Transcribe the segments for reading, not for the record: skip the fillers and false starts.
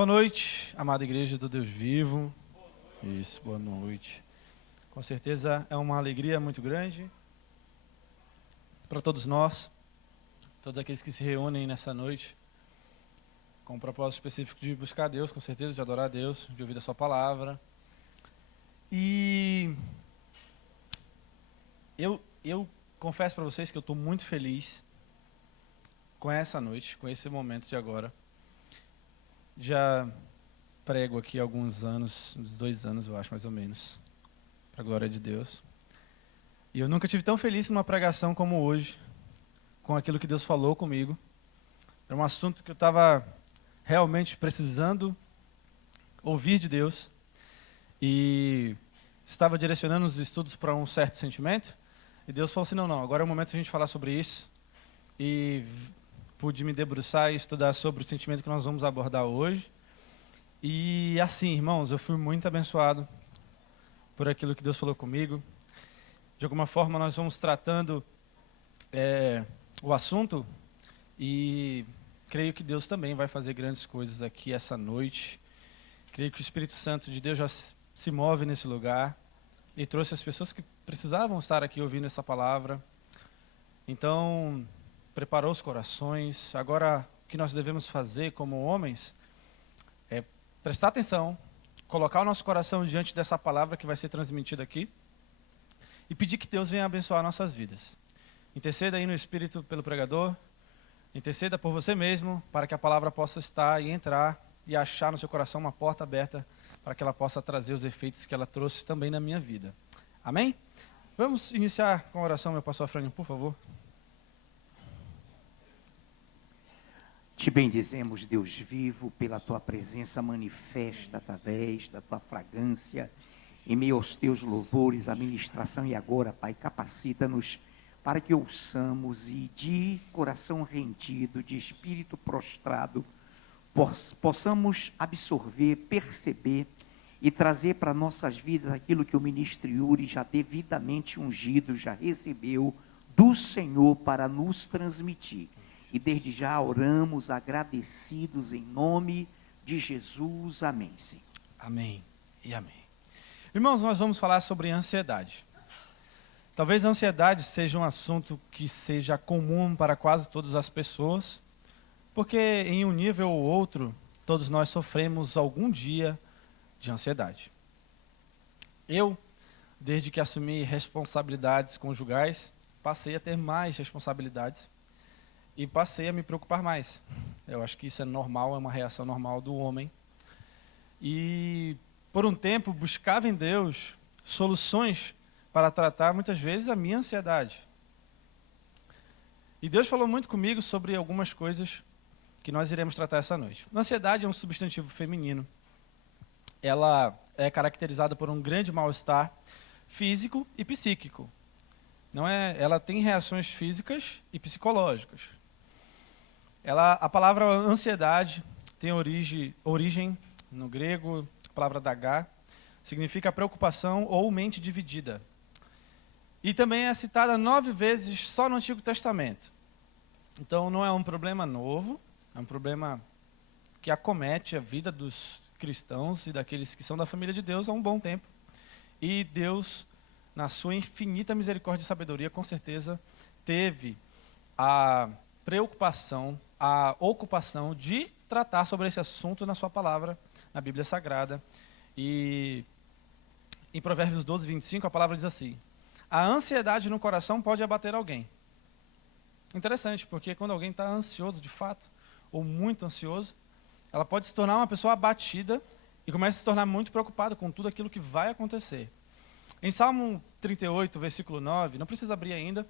Boa noite, amada igreja do Deus vivo. Isso, boa noite. Com certeza é uma alegria muito grande para todos nós, todos aqueles que se reúnem nessa noite, com um propósito específico de buscar a Deus, com certeza, de adorar a Deus, de ouvir a sua palavra. E eu confesso para vocês que eu estou muito feliz com essa noite, com esse momento de agora. Já prego aqui há alguns anos, uns 2 anos eu acho mais ou menos, para a glória de Deus. E eu nunca tive tão feliz numa pregação como hoje, com aquilo que Deus falou comigo. Era um assunto que eu estava realmente precisando ouvir de Deus. E estava direcionando os estudos para um certo sentimento. E Deus falou assim, não, agora é o momento de a gente falar sobre isso. E pude me debruçar e estudar sobre o sentimento que nós vamos abordar hoje. E assim, irmãos, eu fui muito abençoado por aquilo que Deus falou comigo. De alguma forma, nós vamos tratando o assunto e creio que Deus também vai fazer grandes coisas aqui essa noite. Creio que o Espírito Santo de Deus já se move nesse lugar e trouxe as pessoas que precisavam estar aqui ouvindo essa palavra. Então, preparou os corações. Agora, o que nós devemos fazer como homens é prestar atenção, colocar o nosso coração diante dessa palavra que vai ser transmitida aqui e pedir que Deus venha abençoar nossas vidas. Interceda aí no Espírito pelo pregador, interceda por você mesmo para que a palavra possa estar e entrar e achar no seu coração uma porta aberta para que ela possa trazer os efeitos que ela trouxe também na minha vida. Amém? Vamos iniciar com a oração, meu pastor Afrânio, por favor. Te bendizemos, Deus vivo, pela tua presença manifesta através da tua fragrância, em meio aos teus louvores, a ministração. E agora, Pai, capacita-nos para que ouçamos e de coração rendido, de espírito prostrado, possamos absorver, perceber e trazer para nossas vidas aquilo que o ministro Yuri, já devidamente ungido, já recebeu do Senhor para nos transmitir. E desde já oramos agradecidos em nome de Jesus. Amém, Senhor. Amém e amém. Irmãos, nós vamos falar sobre ansiedade. Talvez a ansiedade seja um assunto que seja comum para quase todas as pessoas, porque em um nível ou outro, todos nós sofremos algum dia de ansiedade. Eu, desde que assumi responsabilidades conjugais, passei a ter mais responsabilidades e passei a me preocupar mais. Eu acho que isso é normal, é uma reação normal do homem. E por um tempo buscava em Deus soluções para tratar muitas vezes a minha ansiedade. E Deus falou muito comigo sobre algumas coisas que nós iremos tratar essa noite. A ansiedade é um substantivo feminino. Ela é caracterizada por um grande mal-estar físico e psíquico. Ela tem reações físicas e psicológicas. A palavra ansiedade tem origem no grego, a palavra dagar, significa preocupação ou mente dividida. E também é citada 9 vezes só no Antigo Testamento. Então não é um problema novo, é um problema que acomete a vida dos cristãos e daqueles que são da família de Deus há um bom tempo. E Deus, na sua infinita misericórdia e sabedoria, com certeza teve a preocupação, a ocupação de tratar sobre esse assunto na sua palavra, na Bíblia Sagrada. E em Provérbios 12, 25, a palavra diz assim: a ansiedade no coração pode abater alguém. Interessante, porque quando alguém está ansioso de fato, ou muito ansioso, ela pode se tornar uma pessoa abatida e começa a se tornar muito preocupada com tudo aquilo que vai acontecer. Em Salmo 38, versículo 9, não precisa abrir ainda,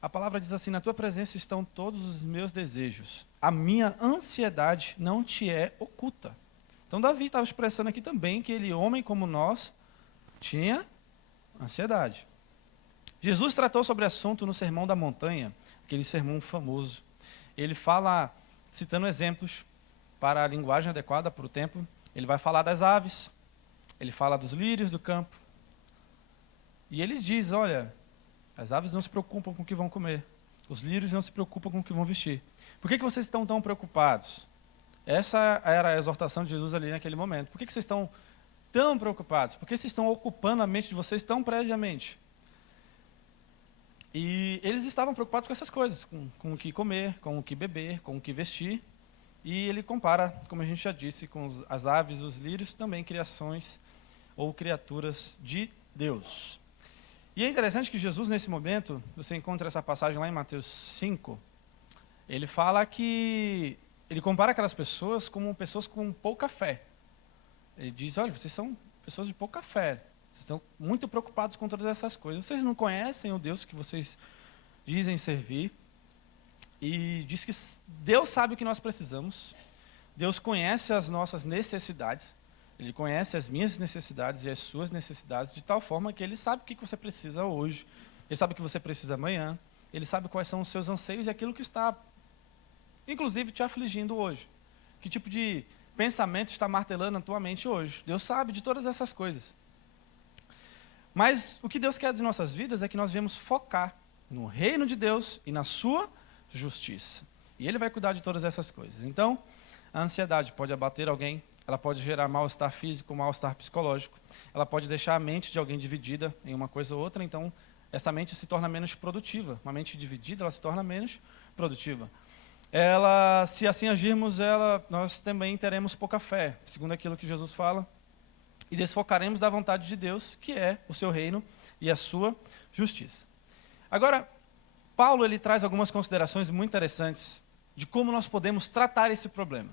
a palavra diz assim: na tua presença estão todos os meus desejos, a minha ansiedade não te é oculta. Então Davi estava expressando aqui também que ele, homem como nós, tinha ansiedade. Jesus tratou sobre o assunto no Sermão da Montanha, aquele sermão famoso. Ele fala, citando exemplos para a linguagem adequada para o tempo, ele vai falar das aves, ele fala dos lírios do campo. E ele diz, olha, as aves não se preocupam com o que vão comer, os lírios não se preocupam com o que vão vestir. Por que vocês estão tão preocupados? Essa era a exortação de Jesus ali naquele momento. Por que vocês estão tão preocupados? Por que vocês estão ocupando a mente de vocês tão previamente? E eles estavam preocupados com essas coisas, com o que comer, com o que beber, com o que vestir. E ele compara, como a gente já disse, com as aves, os lírios, também criações ou criaturas de Deus. E é interessante que Jesus, nesse momento, você encontra essa passagem lá em Mateus 5, ele fala que, ele compara aquelas pessoas como pessoas com pouca fé. Ele diz, olha, vocês são pessoas de pouca fé. Vocês estão muito preocupados com todas essas coisas. Vocês não conhecem o Deus que vocês dizem servir. E diz que Deus sabe o que nós precisamos. Deus conhece as nossas necessidades. Ele conhece as minhas necessidades e as suas necessidades de tal forma que Ele sabe o que você precisa hoje. Ele sabe o que você precisa amanhã. Ele sabe quais são os seus anseios e aquilo que está, inclusive, te afligindo hoje. Que tipo de pensamento está martelando a tua mente hoje. Deus sabe de todas essas coisas. Mas o que Deus quer de nossas vidas é que nós viemos focar no reino de Deus e na sua justiça. E Ele vai cuidar de todas essas coisas. Então, a ansiedade pode abater alguém, ela pode gerar mal-estar físico, mal-estar psicológico, ela pode deixar a mente de alguém dividida em uma coisa ou outra, então essa mente se torna menos produtiva. Uma mente dividida, ela se torna menos produtiva. Ela, se assim agirmos, nós também teremos pouca fé, segundo aquilo que Jesus fala, e desfocaremos da vontade de Deus, que é o seu reino e a sua justiça. Agora, Paulo ele traz algumas considerações muito interessantes de como nós podemos tratar esse problema.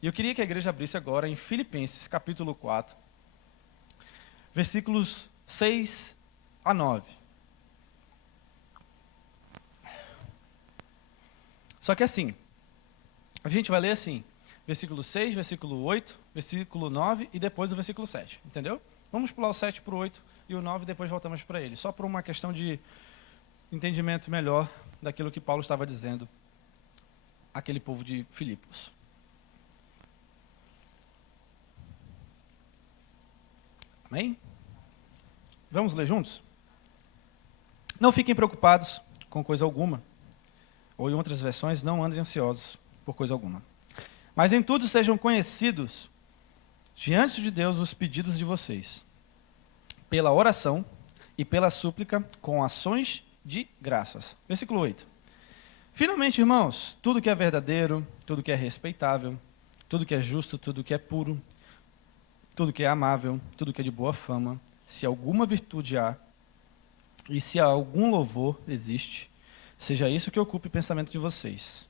E eu queria que a igreja abrisse agora em Filipenses, capítulo 4, versículos 6 a 9. Só que assim, a gente vai ler assim, versículo 6, versículo 8, versículo 9 e depois o versículo 7, entendeu? Vamos pular o 7 para o 8 e o 9 e depois voltamos para ele, só por uma questão de entendimento melhor daquilo que Paulo estava dizendo àquele povo de Filipos. Amém? Vamos ler juntos? Não fiquem preocupados com coisa alguma, ou em outras versões, não andem ansiosos por coisa alguma. Mas em tudo sejam conhecidos diante de Deus os pedidos de vocês, pela oração e pela súplica com ações de graças. Versículo 8. Finalmente, irmãos, tudo que é verdadeiro, tudo que é respeitável, tudo que é justo, tudo que é puro, tudo que é amável, tudo que é de boa fama, se alguma virtude há e se algum louvor existe, seja isso que ocupe o pensamento de vocês.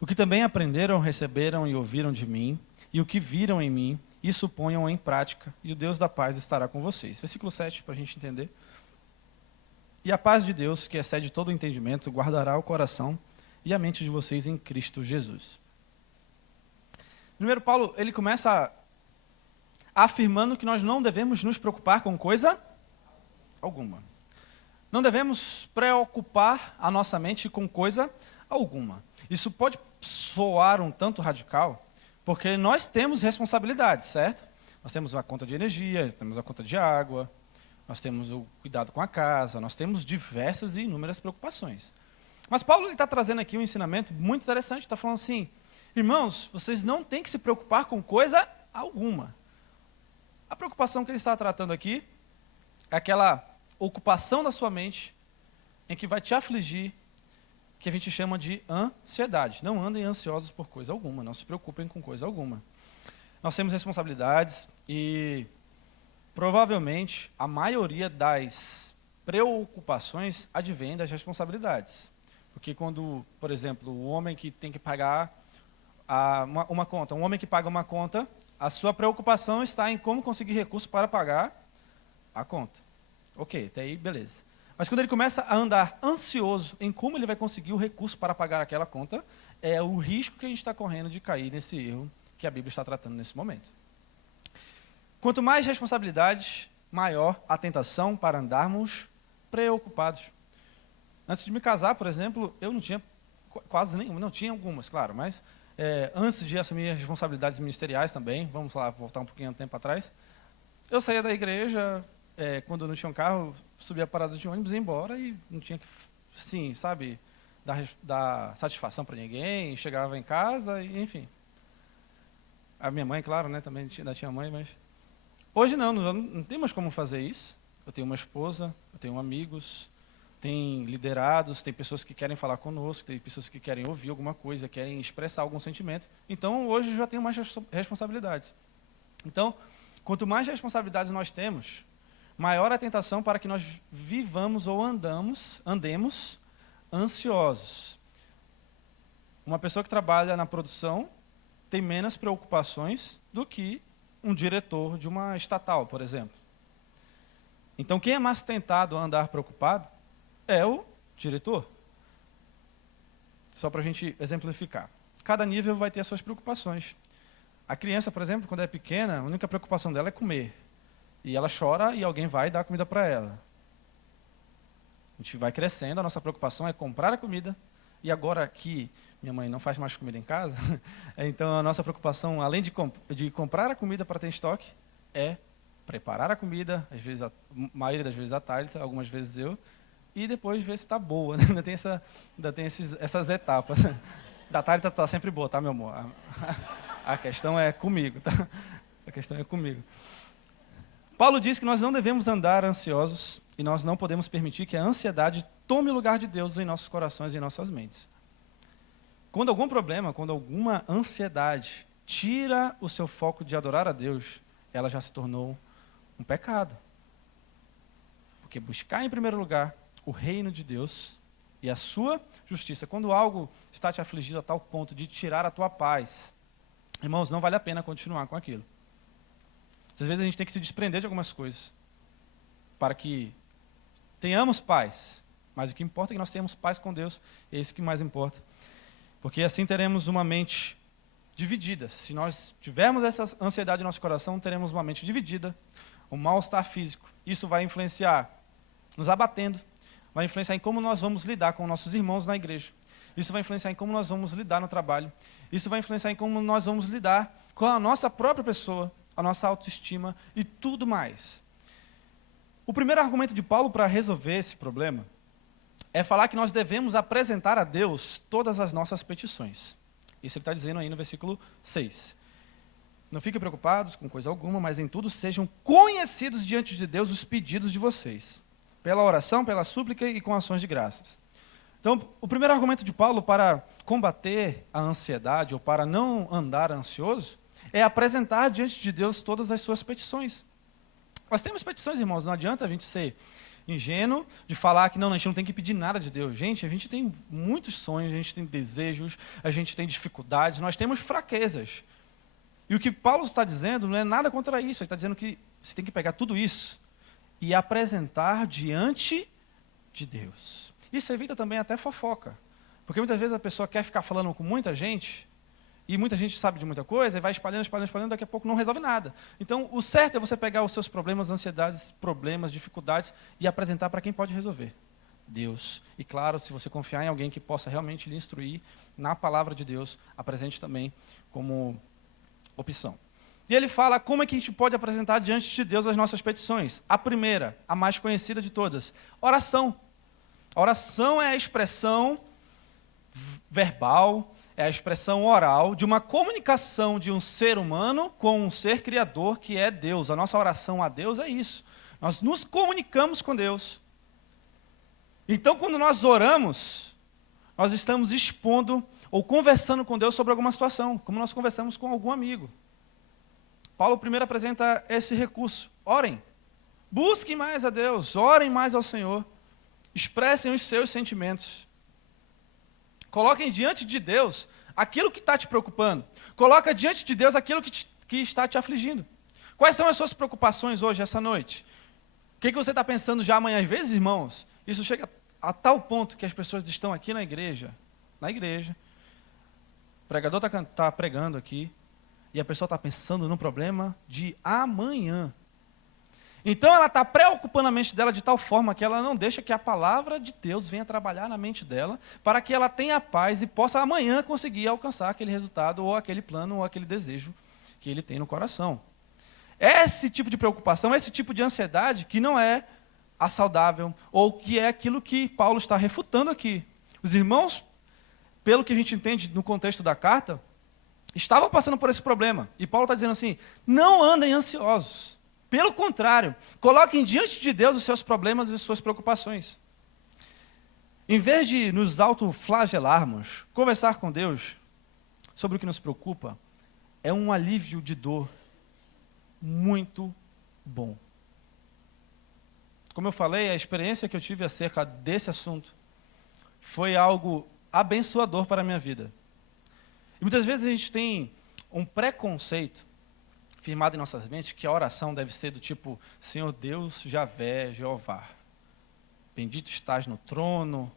O que também aprenderam, receberam e ouviram de mim, e o que viram em mim, isso ponham em prática, e o Deus da paz estará com vocês. Versículo 7, para a gente entender. E a paz de Deus, que excede todo o entendimento, guardará o coração e a mente de vocês em Cristo Jesus. Primeiro, Paulo, ele começa afirmando que nós não devemos nos preocupar com coisa alguma. Não devemos preocupar a nossa mente com coisa alguma. Isso pode soar um tanto radical, porque nós temos responsabilidades, certo? Nós temos uma conta de energia, temos a conta de água, nós temos o cuidado com a casa, nós temos diversas e inúmeras preocupações. Mas Paulo está trazendo aqui um ensinamento muito interessante, está falando assim, irmãos, vocês não têm que se preocupar com coisa alguma. A preocupação que ele está tratando aqui é aquela ocupação da sua mente em que vai te afligir, que a gente chama de ansiedade. Não andem ansiosos por coisa alguma, não se preocupem com coisa alguma. Nós temos responsabilidades e provavelmente a maioria das preocupações advém das responsabilidades. Porque quando, por exemplo, o homem que tem que pagar uma conta, um homem que paga uma conta, a sua preocupação está em como conseguir recurso para pagar a conta. Ok, até aí beleza. Mas quando ele começa a andar ansioso em como ele vai conseguir o recurso para pagar aquela conta, é o risco que a gente está correndo de cair nesse erro que a Bíblia está tratando nesse momento. Quanto mais responsabilidades, maior a tentação para andarmos preocupados. Antes de me casar, por exemplo, eu não tinha quase nenhuma, não tinha algumas, claro, mas antes de assumir as responsabilidades ministeriais também, vamos lá, voltar um pouquinho de tempo atrás, eu saía da igreja, quando eu não tinha um carro, subia a parada de ônibus e ia embora e não tinha que, sim, sabe, dar satisfação para ninguém, chegava em casa, e, enfim. A minha mãe, claro, né, também ainda tinha mãe, mas... Hoje não tem mais como fazer isso. Eu tenho uma esposa, eu tenho amigos, tem liderados, tem pessoas que querem falar conosco, tem pessoas que querem ouvir alguma coisa, querem expressar algum sentimento. Então, hoje eu já tenho mais responsabilidades. Então, quanto mais responsabilidades nós temos, maior a tentação para que nós vivamos ou andemos ansiosos. Uma pessoa que trabalha na produção tem menos preocupações do que um diretor de uma estatal, por exemplo. Então, quem é mais tentado a andar preocupado é o diretor. Só para a gente exemplificar. Cada nível vai ter as suas preocupações. A criança, por exemplo, quando é pequena, a única preocupação dela é comer. E ela chora e alguém vai dar comida para ela. A gente vai crescendo, a nossa preocupação é comprar a comida. E agora que minha mãe não faz mais comida em casa, então a nossa preocupação, além de comprar a comida para ter em estoque, é preparar a comida, às vezes a maioria das vezes a Thalita, algumas vezes eu, e depois ver se está boa. Né? Ainda tem essas etapas. Da Thalita está sempre boa, tá, meu amor? A questão é comigo, tá? A questão é comigo. Paulo diz que nós não devemos andar ansiosos e nós não podemos permitir que a ansiedade tome o lugar de Deus em nossos corações e em nossas mentes. Quando algum problema, quando alguma ansiedade tira o seu foco de adorar a Deus, ela já se tornou um pecado. Porque buscar em primeiro lugar o reino de Deus e a sua justiça, quando algo está te afligindo a tal ponto de tirar a tua paz, irmãos, não vale a pena continuar com aquilo. Às vezes a gente tem que se desprender de algumas coisas para que tenhamos paz, mas o que importa é que nós tenhamos paz com Deus, é isso que mais importa. Porque assim teremos uma mente dividida. Se nós tivermos essa ansiedade no nosso coração, teremos uma mente dividida, um mal-estar físico. Isso vai influenciar, nos abatendo, vai influenciar em como nós vamos lidar com nossos irmãos na igreja. Isso vai influenciar em como nós vamos lidar no trabalho. Isso vai influenciar em como nós vamos lidar com a nossa própria pessoa, a nossa autoestima e tudo mais. O primeiro argumento de Paulo para resolver esse problema é falar que nós devemos apresentar a Deus todas as nossas petições. Isso ele está dizendo aí no versículo 6. Não fiquem preocupados com coisa alguma, mas em tudo sejam conhecidos diante de Deus os pedidos de vocês, pela oração, pela súplica e com ações de graças. Então, o primeiro argumento de Paulo para combater a ansiedade ou para não andar ansioso é apresentar diante de Deus todas as suas petições. Nós temos petições, irmãos, não adianta a gente ser ingênuo de falar que não, a gente não tem que pedir nada de Deus. Gente, a gente tem muitos sonhos, a gente tem desejos, a gente tem dificuldades, nós temos fraquezas. E o que Paulo está dizendo não é nada contra isso, ele está dizendo que você tem que pegar tudo isso e apresentar diante de Deus. Isso evita também até fofoca, porque muitas vezes a pessoa quer ficar falando com muita gente, e muita gente sabe de muita coisa, e vai espalhando, daqui a pouco não resolve nada. Então, o certo é você pegar os seus problemas, ansiedades, problemas, dificuldades, e apresentar para quem pode resolver. Deus. E claro, se você confiar em alguém que possa realmente lhe instruir na palavra de Deus, apresente também como opção. E ele fala como é que a gente pode apresentar diante de Deus as nossas petições. A primeira, a mais conhecida de todas, oração. A oração é a expressão verbal, é a expressão oral de uma comunicação de um ser humano com um ser criador que é Deus. A nossa oração a Deus é isso. Nós nos comunicamos com Deus. Então, quando nós oramos, nós estamos expondo ou conversando com Deus sobre alguma situação, como nós conversamos com algum amigo. Paulo primeiro apresenta esse recurso. Orem. Busquem mais a Deus. Orem mais ao Senhor. Expressem os seus sentimentos. Coloquem diante de Deus aquilo que está te preocupando. Coloca diante de Deus aquilo que está te afligindo. Quais são as suas preocupações hoje, essa noite? O que você está pensando já amanhã? Às vezes, irmãos, isso chega a tal ponto que as pessoas estão aqui na igreja, o pregador está pregando aqui, e a pessoa está pensando no problema de amanhã. Então ela está preocupando a mente dela de tal forma que ela não deixa que a palavra de Deus venha trabalhar na mente dela, para que ela tenha paz e possa amanhã conseguir alcançar aquele resultado, ou aquele plano, ou aquele desejo que ele tem no coração. Esse tipo de preocupação, esse tipo de ansiedade que não é a saudável, ou que é aquilo que Paulo está refutando aqui. Os irmãos, pelo que a gente entende no contexto da carta, estavam passando por esse problema. E Paulo está dizendo assim: não andem ansiosos. Pelo contrário, coloquem diante de Deus os seus problemas e as suas preocupações. Em vez de nos autoflagelarmos, conversar com Deus sobre o que nos preocupa é um alívio de dor muito bom. Como eu falei, a experiência que eu tive acerca desse assunto foi algo abençoador para a minha vida. E muitas vezes a gente tem um preconceito firmado em nossas mentes que a oração deve ser do tipo: Senhor Deus, Javé, Jeová, bendito estás no trono,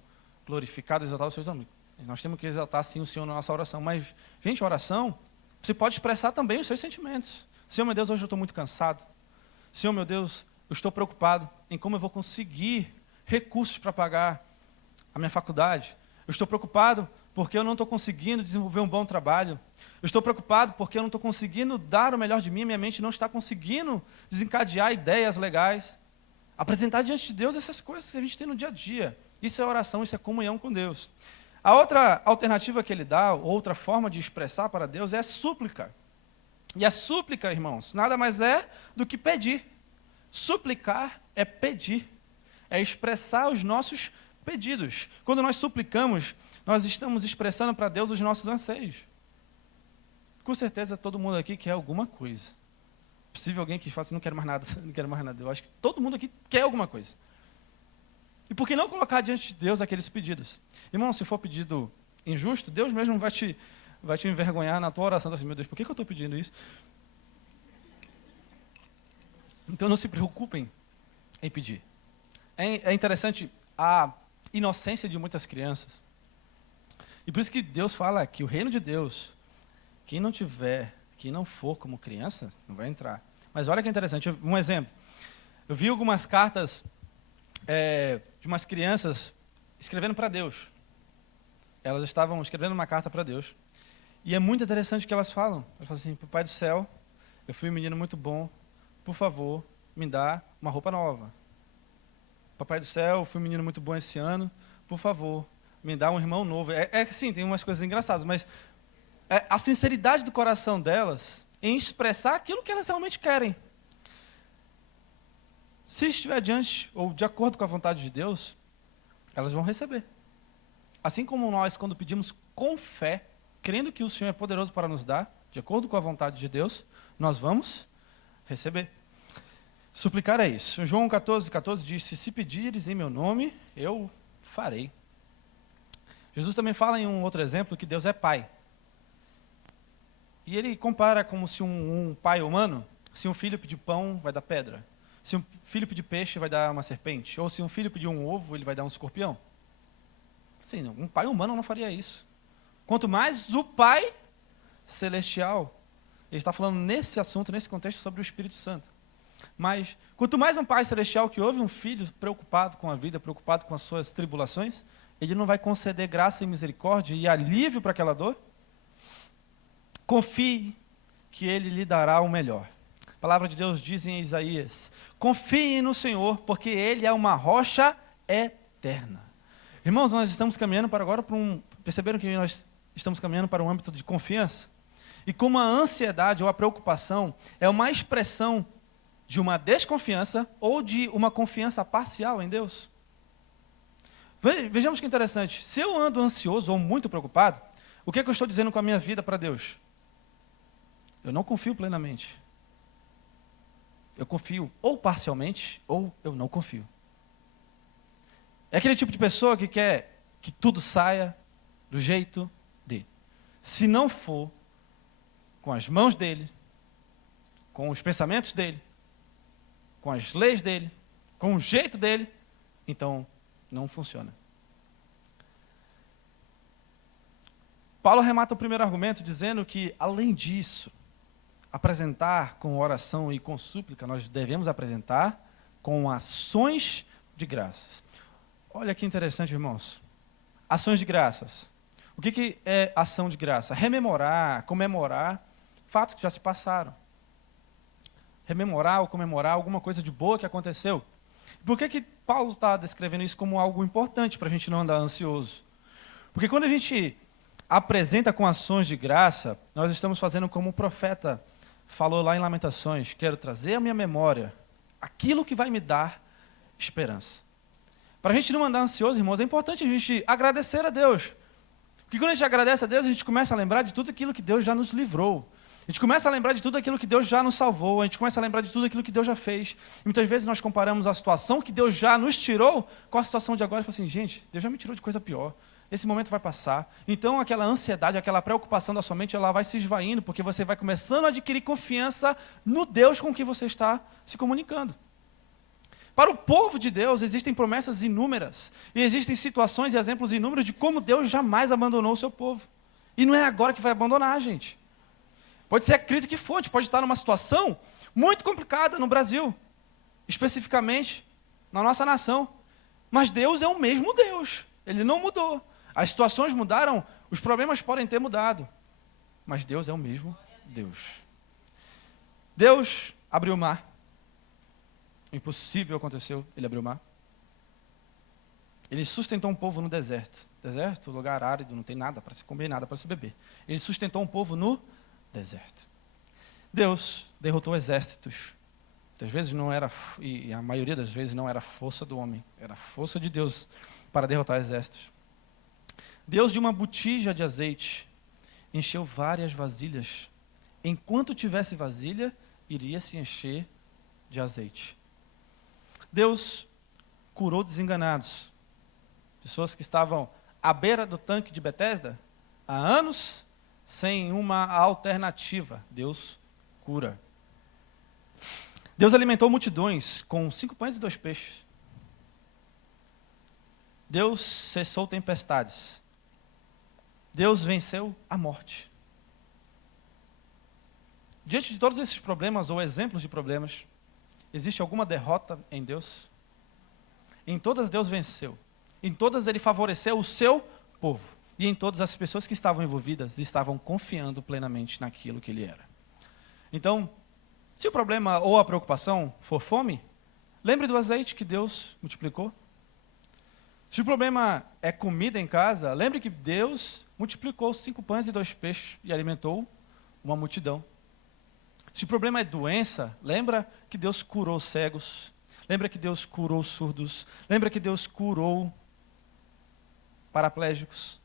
glorificado, exaltado o seu nome. Nós temos que exaltar sim o Senhor na nossa oração, mas, gente, a oração, você pode expressar também os seus sentimentos. Senhor, meu Deus, hoje eu estou muito cansado. Senhor, meu Deus, eu estou preocupado em como eu vou conseguir recursos para pagar a minha faculdade. Eu estou preocupado porque eu não estou conseguindo desenvolver um bom trabalho. Eu estou preocupado porque eu não estou conseguindo dar o melhor de mim, minha mente não está conseguindo desencadear ideias legais. Apresentar diante de Deus essas coisas que a gente tem no dia a dia. Isso é oração, isso é comunhão com Deus. A outra alternativa que ele dá, outra forma de expressar para Deus é a súplica. E a súplica, irmãos, nada mais é do que pedir. Suplicar é pedir, é expressar os nossos pedidos. Quando nós suplicamos, nós estamos expressando para Deus os nossos anseios. Com certeza todo mundo aqui quer alguma coisa. É possível alguém que fala assim: não quero mais nada, não quero mais nada. Eu acho que todo mundo aqui quer alguma coisa. E por que não colocar diante de Deus aqueles pedidos? Irmão, se for pedido injusto, Deus mesmo vai te envergonhar na tua oração. Assim: meu Deus, por que eu estou pedindo isso? Então não se preocupem em pedir. É interessante a inocência de muitas crianças. E por isso que Deus fala que o reino de Deus, quem não for como criança, não vai entrar. Mas olha que interessante, um exemplo. Eu vi algumas cartas de umas crianças escrevendo para Deus. Elas estavam escrevendo uma carta para Deus. E é muito interessante o que elas falam. Elas falam assim: Papai do céu, eu fui um menino muito bom, por favor, me dá uma roupa nova. Papai do céu, eu fui um menino muito bom esse ano, por favor, me dá um irmão novo. Sim, tem umas coisas engraçadas, mas a sinceridade do coração delas em expressar aquilo que elas realmente querem. Se estiver diante ou de acordo com a vontade de Deus, elas vão receber. Assim como nós, quando pedimos com fé, crendo que o Senhor é poderoso para nos dar, de acordo com a vontade de Deus, nós vamos receber. Suplicar é isso. João 14,14 diz: se pedires em meu nome, eu farei. Jesus também fala em um outro exemplo que Deus é Pai. E ele compara como se um pai humano, se um filho pedir pão, vai dar pedra. Se um filho pedir peixe, vai dar uma serpente. Ou se um filho pedir um ovo, ele vai dar um escorpião. Sim, um pai humano não faria isso. Quanto mais o Pai Celestial. Ele está falando nesse assunto, nesse contexto, sobre o Espírito Santo. Mas, quanto mais um Pai Celestial que ouve um filho preocupado com a vida, preocupado com as suas tribulações, ele não vai conceder graça e misericórdia e alívio para aquela dor? Confie que ele lhe dará o melhor. A palavra de Deus diz em Isaías: confiem no Senhor, porque ele é uma rocha eterna. Irmãos, nós estamos caminhando para agora perceberam que nós estamos caminhando para um âmbito de confiança? E como a ansiedade ou a preocupação é uma expressão de uma desconfiança ou de uma confiança parcial em Deus. Vejamos que interessante. Se eu ando ansioso ou muito preocupado, o que é que eu estou dizendo com a minha vida para Deus? Eu não confio plenamente. Eu confio ou parcialmente, ou eu não confio. É aquele tipo de pessoa que quer que tudo saia do jeito dele. Se não for com as mãos dele, com os pensamentos dele, com as leis dele, com o jeito dele, então não funciona. Paulo arremata o primeiro argumento dizendo que, além disso, apresentar com oração e com súplica, nós devemos apresentar com ações de graças. Olha que interessante, irmãos. Ações de graças. O que é ação de graça? Rememorar, comemorar fatos que já se passaram. Rememorar ou comemorar alguma coisa de boa que aconteceu. Por que Paulo está descrevendo isso como algo importante para a gente não andar ansioso? Porque quando a gente apresenta com ações de graça, nós estamos fazendo como o profeta falou lá em Lamentações: quero trazer à minha memória aquilo que vai me dar esperança. Para a gente não andar ansioso, irmãos, é importante a gente agradecer a Deus. Porque quando a gente agradece a Deus, a gente começa a lembrar de tudo aquilo que Deus já nos livrou. A gente começa a lembrar de tudo aquilo que Deus já nos salvou. A gente começa a lembrar de tudo aquilo que Deus já fez. E muitas vezes nós comparamos a situação que Deus já nos tirou com a situação de agora. E falamos assim, gente, Deus já me tirou de coisa pior. Esse momento vai passar. Então aquela ansiedade, aquela preocupação da sua mente, ela vai se esvaindo, porque você vai começando a adquirir confiança no Deus com quem você está se comunicando. Para o povo de Deus existem promessas inúmeras. E existem situações e exemplos inúmeros de como Deus jamais abandonou o seu povo. E não é agora que vai abandonar, gente. Pode ser a crise que for, a gente pode estar numa situação muito complicada no Brasil, especificamente na nossa nação. Mas Deus é o mesmo Deus, Ele não mudou. As situações mudaram, os problemas podem ter mudado, mas Deus é o mesmo Deus. Deus abriu o mar. O impossível aconteceu, Ele abriu o mar. Ele sustentou um povo no deserto. Deserto, lugar árido, não tem nada para se comer, nada para se beber. Ele sustentou um povo no deserto. Deus derrotou exércitos. Muitas vezes não era, e a maioria das vezes não era a força do homem, era a força de Deus para derrotar exércitos. Deus de uma botija de azeite encheu várias vasilhas. Enquanto tivesse vasilha, iria se encher de azeite. Deus curou desenganados. Pessoas que estavam à beira do tanque de Betesda há anos, sem uma alternativa. Deus cura. Deus alimentou multidões com 5 pães e 2 peixes. Deus cessou tempestades. Deus venceu a morte. Diante de todos esses problemas ou exemplos de problemas, existe alguma derrota em Deus? Em todas Deus venceu. Em todas Ele favoreceu o seu povo. E em todas as pessoas que estavam envolvidas estavam confiando plenamente naquilo que Ele era. Então, se o problema ou a preocupação for fome, lembre do azeite que Deus multiplicou. Se o problema é comida em casa, lembre que Deus multiplicou 5 pães e 2 peixes e alimentou uma multidão. Se o problema é doença, lembra que Deus curou cegos, lembra que Deus curou surdos, lembra que Deus curou paraplégicos,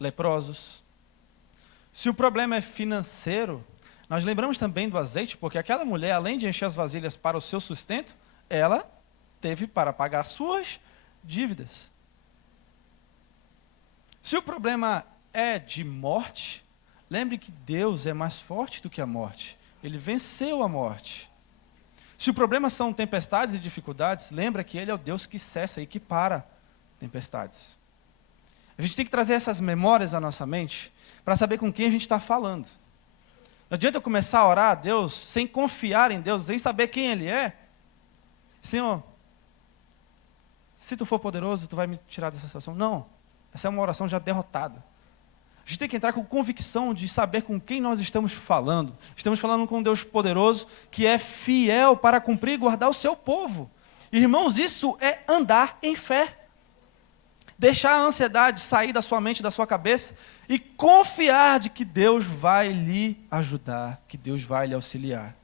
leprosos. Se o problema é financeiro, nós lembramos também do azeite, porque aquela mulher, além de encher as vasilhas para o seu sustento, ela teve para pagar suas dívidas. Se o problema é de morte, lembre que Deus é mais forte do que a morte. Ele venceu a morte. Se o problema são tempestades e dificuldades, lembra que Ele é o Deus que cessa e que para tempestades. A gente tem que trazer essas memórias à nossa mente para saber com quem a gente está falando. Não adianta eu começar a orar a Deus sem confiar em Deus, sem saber quem Ele é. Senhor, se Tu for poderoso, Tu vai me tirar dessa situação. Não, essa é uma oração já derrotada. A gente tem que entrar com convicção de saber com quem nós estamos falando. Estamos falando com um Deus poderoso que é fiel para cumprir e guardar o seu povo. Irmãos, isso é andar em fé. Deixar a ansiedade sair da sua mente, da sua cabeça e confiar de que Deus vai lhe ajudar, que Deus vai lhe auxiliar.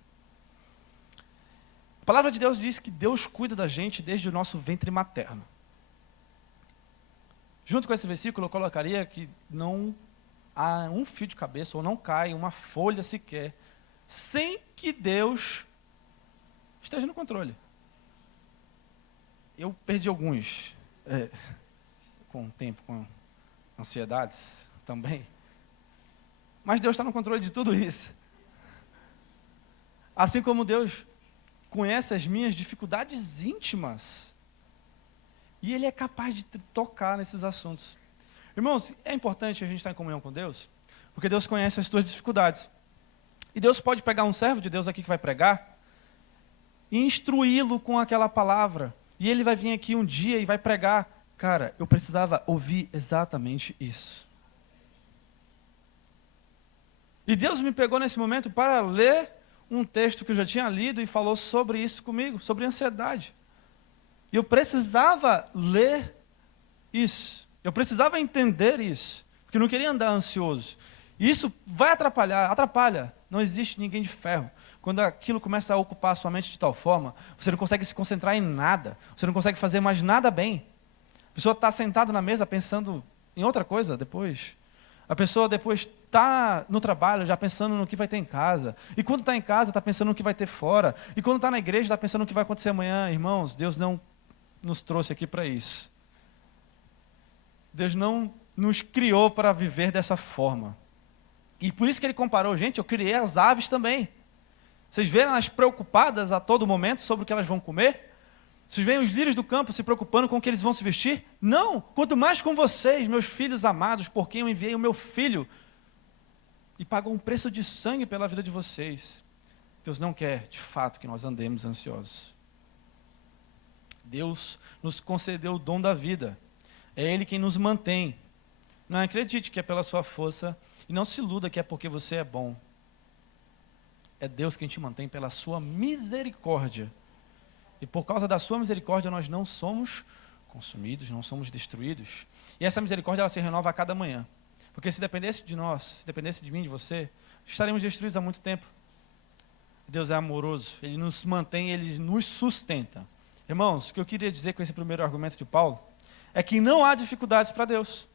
A palavra de Deus diz que Deus cuida da gente desde o nosso ventre materno. Junto com esse versículo eu colocaria que não há um fio de cabeça ou não cai uma folha sequer sem que Deus esteja no controle. Eu perdi alguns com o tempo, com ansiedades também. Mas Deus está no controle de tudo isso. Assim como Deus conhece as minhas dificuldades íntimas. E Ele é capaz de tocar nesses assuntos. Irmãos, é importante a gente estar em comunhão com Deus, porque Deus conhece as tuas dificuldades. E Deus pode pegar um servo de Deus aqui que vai pregar e instruí-lo com aquela palavra. E ele vai vir aqui um dia e vai pregar. Cara, eu precisava ouvir exatamente isso. E Deus me pegou nesse momento para ler um texto que eu já tinha lido e falou sobre isso comigo, sobre ansiedade. E eu precisava ler isso. Eu precisava entender isso. porque não queria andar ansioso. Isso vai atrapalha. Não existe ninguém de ferro. Quando aquilo começa a ocupar a sua mente de tal forma, você não consegue se concentrar em nada, você não consegue fazer mais nada bem. A pessoa está sentada na mesa pensando em outra coisa depois. A pessoa depois está no trabalho já pensando no que vai ter em casa. E quando está em casa, está pensando no que vai ter fora. E quando está na igreja, está pensando no que vai acontecer amanhã. Irmãos, Deus não nos trouxe aqui para isso. Deus não nos criou para viver dessa forma. E por isso que ele comparou, gente, eu criei as aves também. Vocês veem elas preocupadas a todo momento sobre o que elas vão comer? Vocês veem os lírios do campo se preocupando com o que eles vão se vestir? Não, quanto mais com vocês, meus filhos amados, por quem eu enviei o meu filho e pagou um preço de sangue pela vida de vocês. Deus não quer, de fato, que nós andemos ansiosos. Deus nos concedeu o dom da vida. É Ele quem nos mantém. Não acredite que é pela sua força e não se iluda que é porque você é bom. É Deus quem te mantém pela sua misericórdia. E por causa da sua misericórdia nós não somos consumidos, não somos destruídos. E essa misericórdia ela se renova a cada manhã. Porque se dependesse de nós, se dependesse de mim, de você, estaremos destruídos há muito tempo. Deus é amoroso, Ele nos mantém, Ele nos sustenta. Irmãos, o que eu queria dizer com esse primeiro argumento de Paulo é que não há dificuldades para Deus.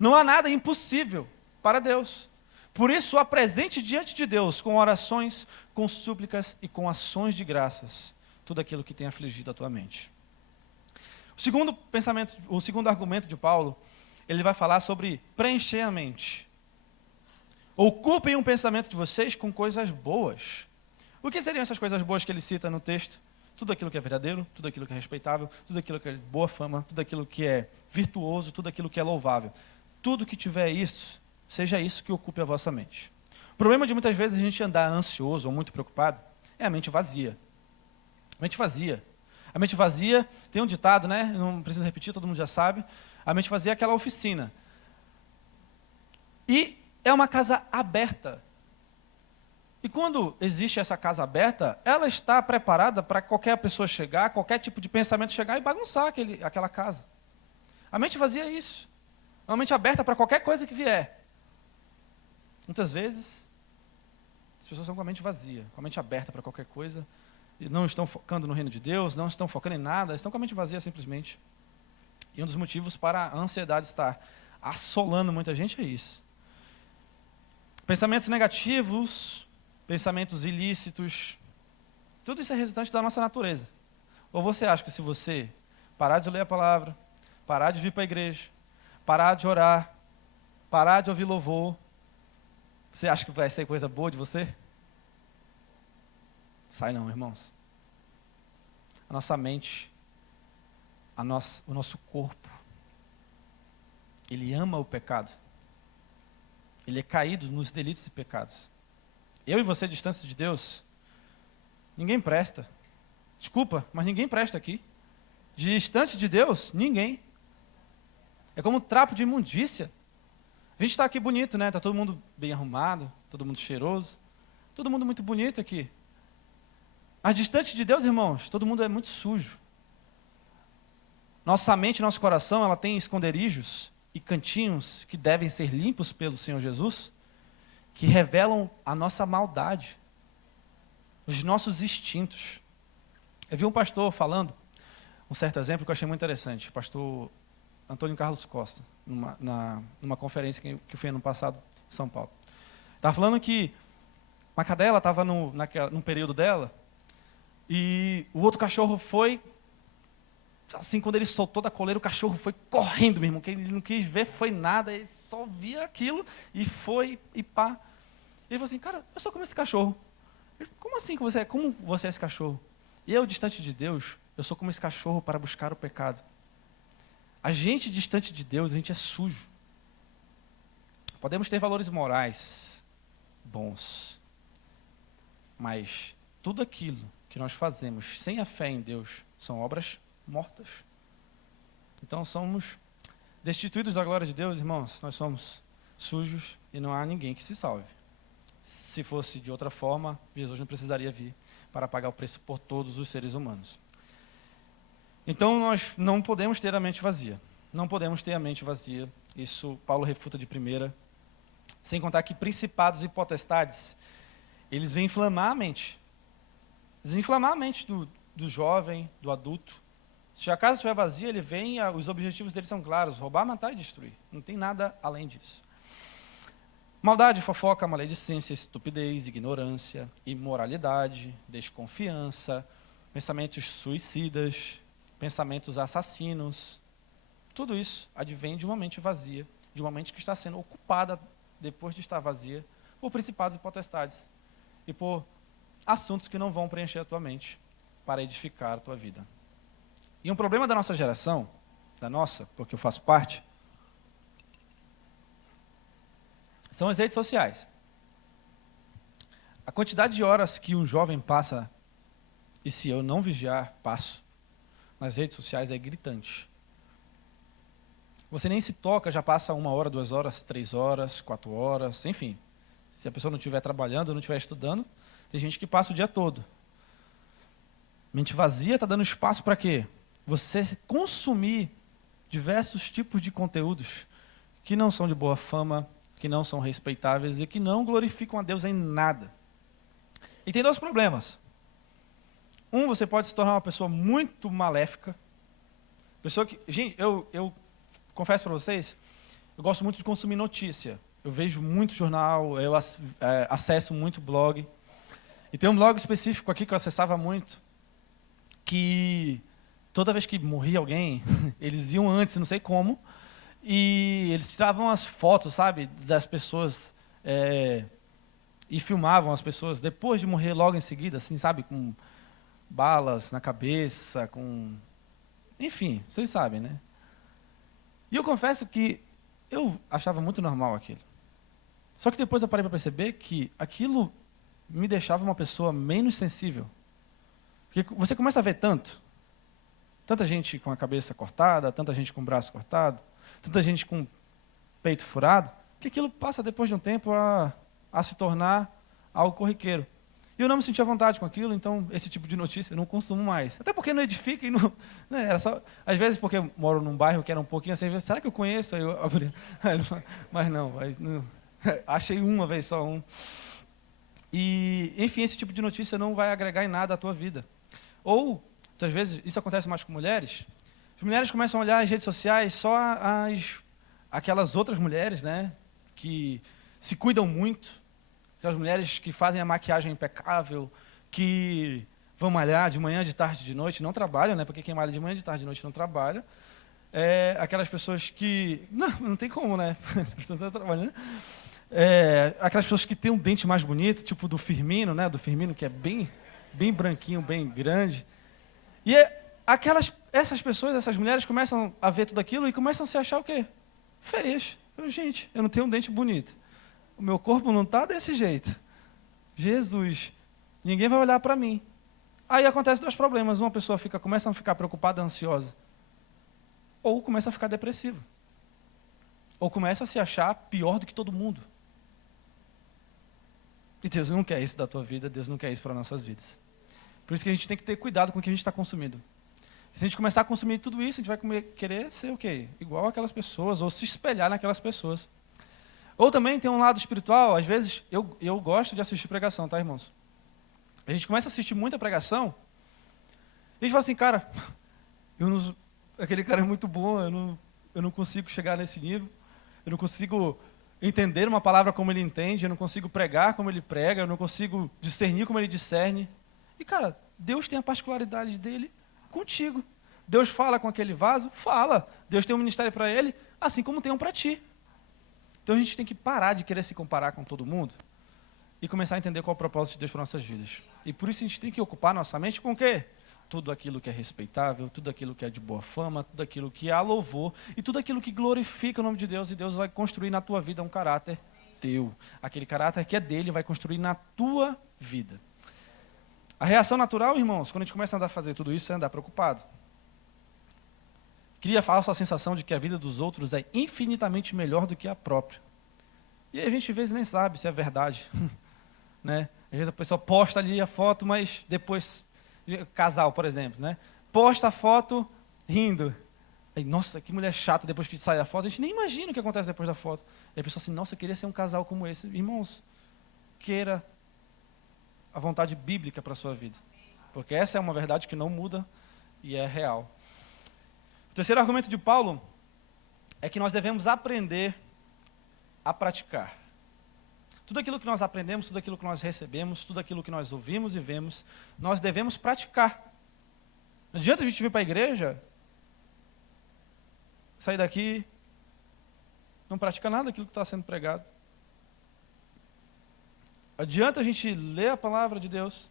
Não há nada impossível para Deus. Por isso, apresente diante de Deus com orações, com súplicas e com ações de graças tudo aquilo que tem afligido a tua mente. O segundo argumento de Paulo, ele vai falar sobre preencher a mente. Ocupem um pensamento de vocês com coisas boas. O que seriam essas coisas boas que ele cita no texto? Tudo aquilo que é verdadeiro, tudo aquilo que é respeitável, tudo aquilo que é de boa fama, tudo aquilo que é virtuoso, tudo aquilo que é louvável. Tudo que tiver isso, seja isso que ocupe a vossa mente. O problema de muitas vezes a gente andar ansioso ou muito preocupado é a mente vazia. Mente vazia. A mente vazia, tem um ditado, né? Não precisa repetir, todo mundo já sabe. A mente vazia é aquela oficina. E é uma casa aberta. E quando existe essa casa aberta, ela está preparada para qualquer pessoa chegar, qualquer tipo de pensamento chegar e bagunçar aquela casa. A mente vazia é isso. É uma mente aberta para qualquer coisa que vier. Muitas vezes, as pessoas estão com a mente vazia, com a mente aberta para qualquer coisa, e não estão focando no reino de Deus, não estão focando em nada, estão com a mente vazia simplesmente. E um dos motivos para a ansiedade estar assolando muita gente é isso. Pensamentos negativos, pensamentos ilícitos, tudo isso é resultante da nossa natureza. Ou você acha que se você parar de ler a palavra, parar de vir para a igreja, parar de orar, parar de ouvir louvor, você acha que vai ser coisa boa de você? Sai não, irmãos. A nossa mente, o nosso corpo, ele ama o pecado. Ele é caído nos delitos e pecados. Eu e você, distância de Deus, ninguém presta. Desculpa, mas ninguém presta aqui. Distante de Deus, ninguém. É como um trapo de imundícia. A gente está aqui bonito, né? Está todo mundo bem arrumado, todo mundo cheiroso, todo mundo muito bonito aqui. Mas distante de Deus, irmãos, todo mundo é muito sujo. Nossa mente, nosso coração, ela tem esconderijos e cantinhos que devem ser limpos pelo Senhor Jesus, que revelam a nossa maldade, os nossos instintos. Eu vi um pastor falando, um certo exemplo que eu achei muito interessante, o pastor Antônio Carlos Costa, numa conferência que eu fui ano passado em São Paulo. Estava falando que uma cadela estava num período dela, e o outro cachorro foi, assim, quando ele soltou da coleira, o cachorro foi correndo, meu irmão, que ele não quis ver, foi nada, ele só via aquilo, e foi, e pá. Ele falou assim, cara, eu sou como esse cachorro. Ele, como assim que você é? Como você é esse cachorro? E eu, distante de Deus, eu sou como esse cachorro para buscar o pecado. A gente, distante de Deus, a gente é sujo. Podemos ter valores morais bons, mas tudo aquilo que nós fazemos sem a fé em Deus são obras mortas. Então somos destituídos da glória de Deus, irmãos. Nós somos sujos e não há ninguém que se salve. Se fosse de outra forma, Jesus não precisaria vir para pagar o preço por todos os seres humanos. Então nós não podemos ter a mente vazia. não podemos ter a mente vazia. Isso Paulo refuta de primeira. Sem contar que principados e potestades, eles vêm inflamar a mente. Eles vêm inflamar a mente do jovem, do adulto. Se a casa estiver vazia, ele vem, os objetivos dele são claros: roubar, matar e destruir. Não tem nada além disso. Maldade, fofoca, maledicência, estupidez, ignorância, imoralidade, desconfiança, pensamentos suicidas, pensamentos assassinos. Tudo isso advém de uma mente vazia, de uma mente que está sendo ocupada, depois de estar vazia, por principados e potestades e por assuntos que não vão preencher a tua mente para edificar a tua vida. E um problema da nossa geração, porque eu faço parte, são as redes sociais. A quantidade de horas que um jovem passa, e se eu não vigiar, passo, nas redes sociais é gritante. Você nem se toca, já passa 1 hora, 2 horas, 3 horas, 4 horas, enfim. Se a pessoa não estiver trabalhando, não estiver estudando, tem gente que passa o dia todo. Mente vazia está dando espaço para quê? Você consumir diversos tipos de conteúdos que não são de boa fama, que não são respeitáveis e que não glorificam a Deus em nada. E tem 2 problemas. Você pode se tornar uma pessoa muito maléfica. Pessoa que, gente, eu confesso para vocês, eu gosto muito de consumir notícia. Eu vejo muito jornal, eu acesso muito blog. E tem um blog específico aqui que eu acessava muito, que toda vez que morria alguém, eles iam antes, não sei como, e eles tiravam as fotos, sabe, das pessoas, e filmavam as pessoas depois de morrer logo em seguida, assim, sabe, com balas na cabeça, enfim, vocês sabem, né? E eu confesso que eu achava muito normal aquilo. Só que depois eu parei para perceber que aquilo me deixava uma pessoa menos sensível. Porque você começa a ver tanta gente com a cabeça cortada, tanta gente com o braço cortado, tanta gente com o peito furado, que aquilo passa depois de um tempo a se tornar algo corriqueiro. E eu não me sentia à vontade com aquilo, então esse tipo de notícia eu não consumo mais. Até porque não edifica e não... Né, era só, às vezes porque eu moro num bairro que era um pouquinho assim, será que eu conheço? Aí eu abri, mas não, achei uma vez só um. E, enfim, esse tipo de notícia não vai agregar em nada à tua vida. Ou, muitas vezes, isso acontece mais com mulheres, as mulheres começam a olhar as redes sociais só aquelas outras mulheres, né, que se cuidam muito, aquelas mulheres que fazem a maquiagem impecável, que vão malhar de manhã, de tarde, de noite, não trabalham, né, porque quem malha de manhã, de tarde, de noite não trabalha. Aquelas pessoas que... Não tem como, né, você não está trabalhando. Aquelas pessoas que têm um dente mais bonito, tipo do Firmino, né, do Firmino, que é bem branquinho, bem grande. E essas pessoas, essas mulheres começam a ver tudo aquilo e começam a se achar o quê? Feias. Gente, eu não tenho um dente bonito. O meu corpo não está desse jeito. Jesus, ninguém vai olhar para mim. Aí acontecem 2 problemas. Uma pessoa começa a ficar preocupada, ansiosa. Ou começa a ficar depressiva. Ou começa a se achar pior do que todo mundo. E Deus não quer isso da tua vida, Deus não quer isso para nossas vidas. Por isso que a gente tem que ter cuidado com o que a gente está consumindo. Se a gente começar a consumir tudo isso, a gente vai querer ser o quê? Igual aquelas pessoas, ou se espelhar naquelas pessoas. Ou também tem um lado espiritual, às vezes eu gosto de assistir pregação, tá, irmãos? A gente começa a assistir muita pregação, e a gente fala assim, cara, aquele cara é muito bom, eu não consigo chegar nesse nível, eu não consigo entender uma palavra como ele entende, eu não consigo pregar como ele prega, eu não consigo discernir como ele discerne. E, cara, Deus tem a particularidade dele contigo. Deus fala com aquele vaso? Fala. Deus tem um ministério para ele, assim como tem um para ti. Então a gente tem que parar de querer se comparar com todo mundo e começar a entender qual é o propósito de Deus para nossas vidas. E por isso a gente tem que ocupar nossa mente com o quê? Tudo aquilo que é respeitável, tudo aquilo que é de boa fama, tudo aquilo que há louvor e tudo aquilo que glorifica o nome de Deus. E Deus vai construir na tua vida um caráter teu. Aquele caráter que é dele vai construir na tua vida. A reação natural, irmãos, quando a gente começa a andar a fazer tudo isso, é andar preocupado. Cria a falsa sensação de que a vida dos outros é infinitamente melhor do que a própria. E aí a gente às vezes nem sabe se é verdade. Né? Às vezes a pessoa posta ali a foto, mas depois, casal, por exemplo, né? Posta a foto rindo. Aí, nossa, que mulher chata depois que sai a foto. A gente nem imagina o que acontece depois da foto. E a pessoa assim, nossa, eu queria ser um casal como esse. Irmãos, queira a vontade bíblica para a sua vida. Porque essa é uma verdade que não muda e é real. O terceiro argumento de Paulo é que nós devemos aprender a praticar. Tudo aquilo que nós aprendemos, tudo aquilo que nós recebemos, tudo aquilo que nós ouvimos e vemos, nós devemos praticar. Não adianta a gente vir para a igreja, sair daqui, não praticar nada daquilo que está sendo pregado. Adianta a gente ler a palavra de Deus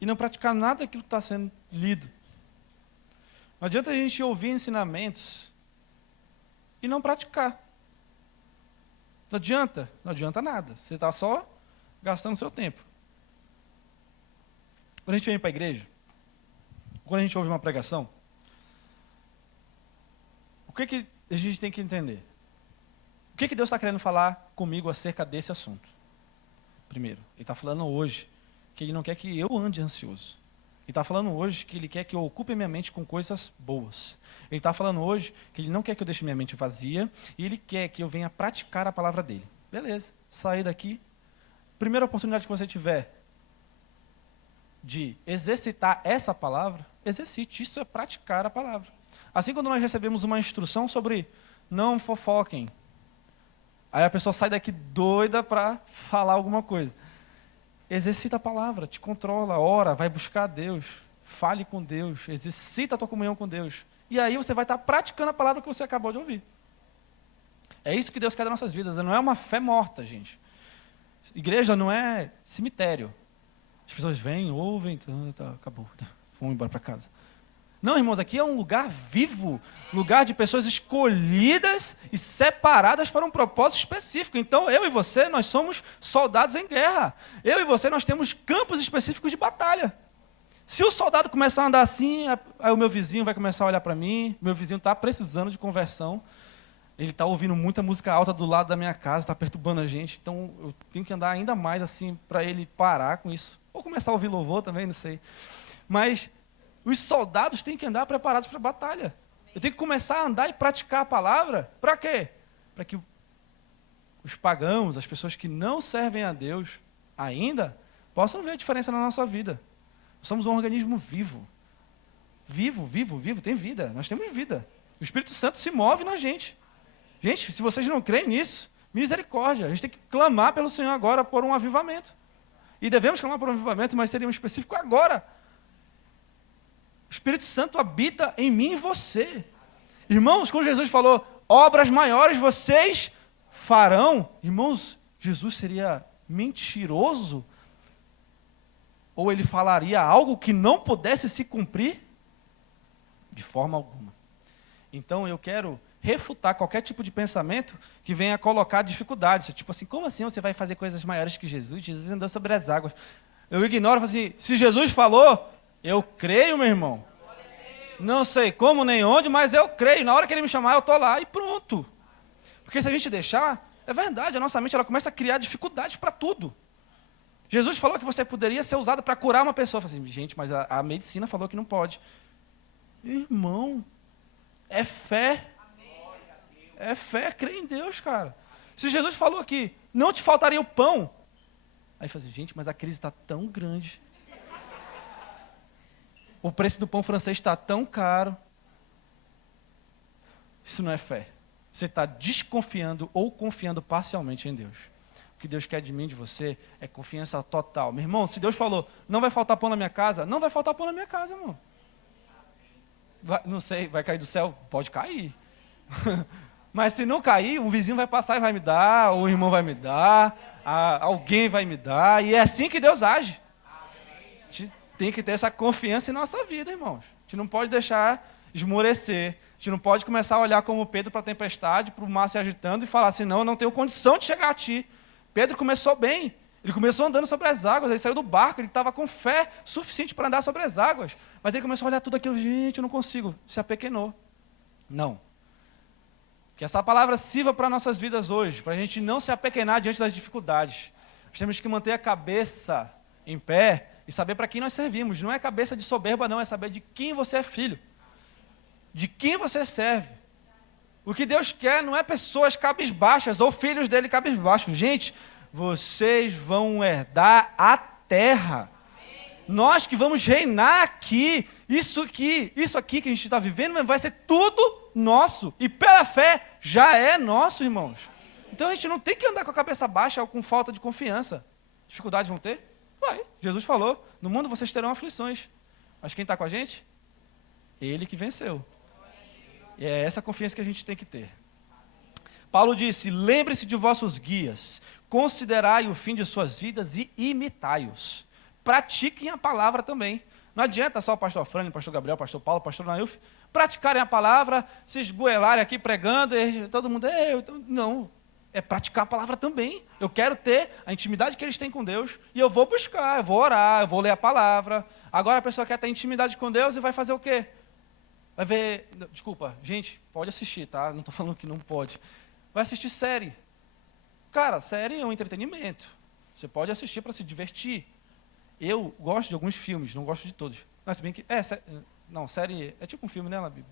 e não praticar nada daquilo que está sendo lido. Não adianta a gente ouvir ensinamentos e não praticar. Não adianta nada. Você está só gastando seu tempo. Quando a gente vem para a igreja, quando a gente ouve uma pregação, o que a gente tem que entender? O que Deus está querendo falar comigo acerca desse assunto? Primeiro, Ele está falando hoje que Ele não quer que eu ande ansioso. Ele está falando hoje que Ele quer que eu ocupe minha mente com coisas boas. Ele está falando hoje que Ele não quer que eu deixe minha mente vazia e Ele quer que eu venha praticar a palavra dEle. Beleza, sair daqui. Primeira oportunidade que você tiver de exercitar essa palavra, exercite. Isso é praticar a palavra. Assim, quando nós recebemos uma instrução sobre não fofoquem, aí a pessoa sai daqui doida para falar alguma coisa. Exercita a palavra, te controla, ora, vai buscar Deus, fale com Deus, exercita a tua comunhão com Deus. E aí você vai estar praticando a palavra que você acabou de ouvir. É isso que Deus quer das nossas vidas, não é uma fé morta, gente. Igreja não é cemitério. As pessoas vêm, ouvem, tá, acabou, vamos embora para casa. Não, irmãos, aqui é um lugar vivo, lugar de pessoas escolhidas e separadas para um propósito específico. Então, eu e você, nós somos soldados em guerra. Eu e você, nós temos campos específicos de batalha. Se o soldado começar a andar assim, aí o meu vizinho vai começar a olhar para mim, meu vizinho está precisando de conversão, ele está ouvindo muita música alta do lado da minha casa, está perturbando a gente, então eu tenho que andar ainda mais assim para ele parar com isso. Ou começar a ouvir louvor também, não sei. Mas os soldados têm que andar preparados para a batalha. Eu tenho que começar a andar e praticar a palavra. Para quê? Para que os pagãos, as pessoas que não servem a Deus ainda, possam ver a diferença na nossa vida. Somos um organismo vivo. Vivo, tem vida. Nós temos vida. O Espírito Santo se move na gente. Gente, se vocês não creem nisso, misericórdia. A gente tem que clamar pelo Senhor agora por um avivamento. E devemos clamar por um avivamento, mas seria um específico agora. O Espírito Santo habita em mim e você. Irmãos, quando Jesus falou, obras maiores vocês farão, irmãos, Jesus seria mentiroso? Ou ele falaria algo que não pudesse se cumprir? De forma alguma. Então eu quero refutar qualquer tipo de pensamento que venha colocar dificuldades. Tipo assim, como assim você vai fazer coisas maiores que Jesus? Jesus andou sobre as águas. Eu ignoro, falo assim, se Jesus falou, eu creio, meu irmão. Não sei como nem onde, mas eu creio. Na hora que ele me chamar, eu estou lá e pronto. Porque se a gente deixar, é verdade, a nossa mente ela começa a criar dificuldades para tudo. Jesus falou que você poderia ser usado para curar uma pessoa. Eu falei assim, gente, mas a medicina falou que não pode. Irmão, é fé. É fé, crê em Deus, cara. Se Jesus falou que não te faltaria o pão. Aí eu falei assim, gente, mas a crise está tão grande. O preço do pão francês está tão caro. Isso não é fé. Você está desconfiando ou confiando parcialmente em Deus. O que Deus quer de mim, de você, é confiança total. Meu irmão, se Deus falou, não vai faltar pão na minha casa, não vai faltar pão na minha casa, irmão. Não sei, vai cair do céu? Pode cair. Mas se não cair, um vizinho vai passar e vai me dar, o irmão vai me dar, alguém vai me dar, e é assim que Deus age. A gente tem que ter essa confiança em nossa vida, irmãos. A gente não pode deixar esmorecer, a gente não pode começar a olhar como Pedro para a tempestade, para o mar se agitando e falar assim, não, eu não tenho condição de chegar a ti. Pedro começou bem, ele começou andando sobre as águas, ele saiu do barco, ele estava com fé suficiente para andar sobre as águas, mas ele começou a olhar tudo aquilo, gente, eu não consigo, se apequenou. Não. Que essa palavra sirva para nossas vidas hoje, para a gente não se apequenar diante das dificuldades. Nós temos que manter a cabeça em pé e saber para quem nós servimos. Não é cabeça de soberba, não, é saber de quem você é filho. de quem você serve. O que Deus quer não é pessoas cabisbaixas ou filhos dele cabisbaixos. Gente, vocês vão herdar a terra. Nós que vamos reinar aqui, isso aqui que a gente está vivendo vai ser tudo nosso. E pela fé já é nosso, irmãos. Então a gente não tem que andar com a cabeça baixa ou com falta de confiança. Dificuldades vão ter? Vai. Jesus falou, no mundo vocês terão aflições. Mas quem está com a gente? Ele que venceu. E é essa confiança que a gente tem que ter. Paulo disse, lembre-se de vossos guias, considerai o fim de suas vidas e imitai-os. Pratiquem a palavra também. Não adianta só o pastor Frânio, o pastor Gabriel, o pastor Paulo, o pastor Nailf praticarem a palavra, se esgoelarem aqui pregando, e todo mundo, não. É praticar a palavra também. Eu quero ter a intimidade que eles têm com Deus e eu vou buscar, eu vou orar, eu vou ler a palavra. Agora a pessoa quer ter intimidade com Deus e vai fazer o quê? Vai ver, desculpa, gente, pode assistir, tá? Não estou falando que não pode. Vai assistir série. Cara, série é um entretenimento. Você pode assistir para se divertir. Eu gosto de alguns filmes, não gosto de todos. Mas se bem que, série é tipo um filme, né, Labib?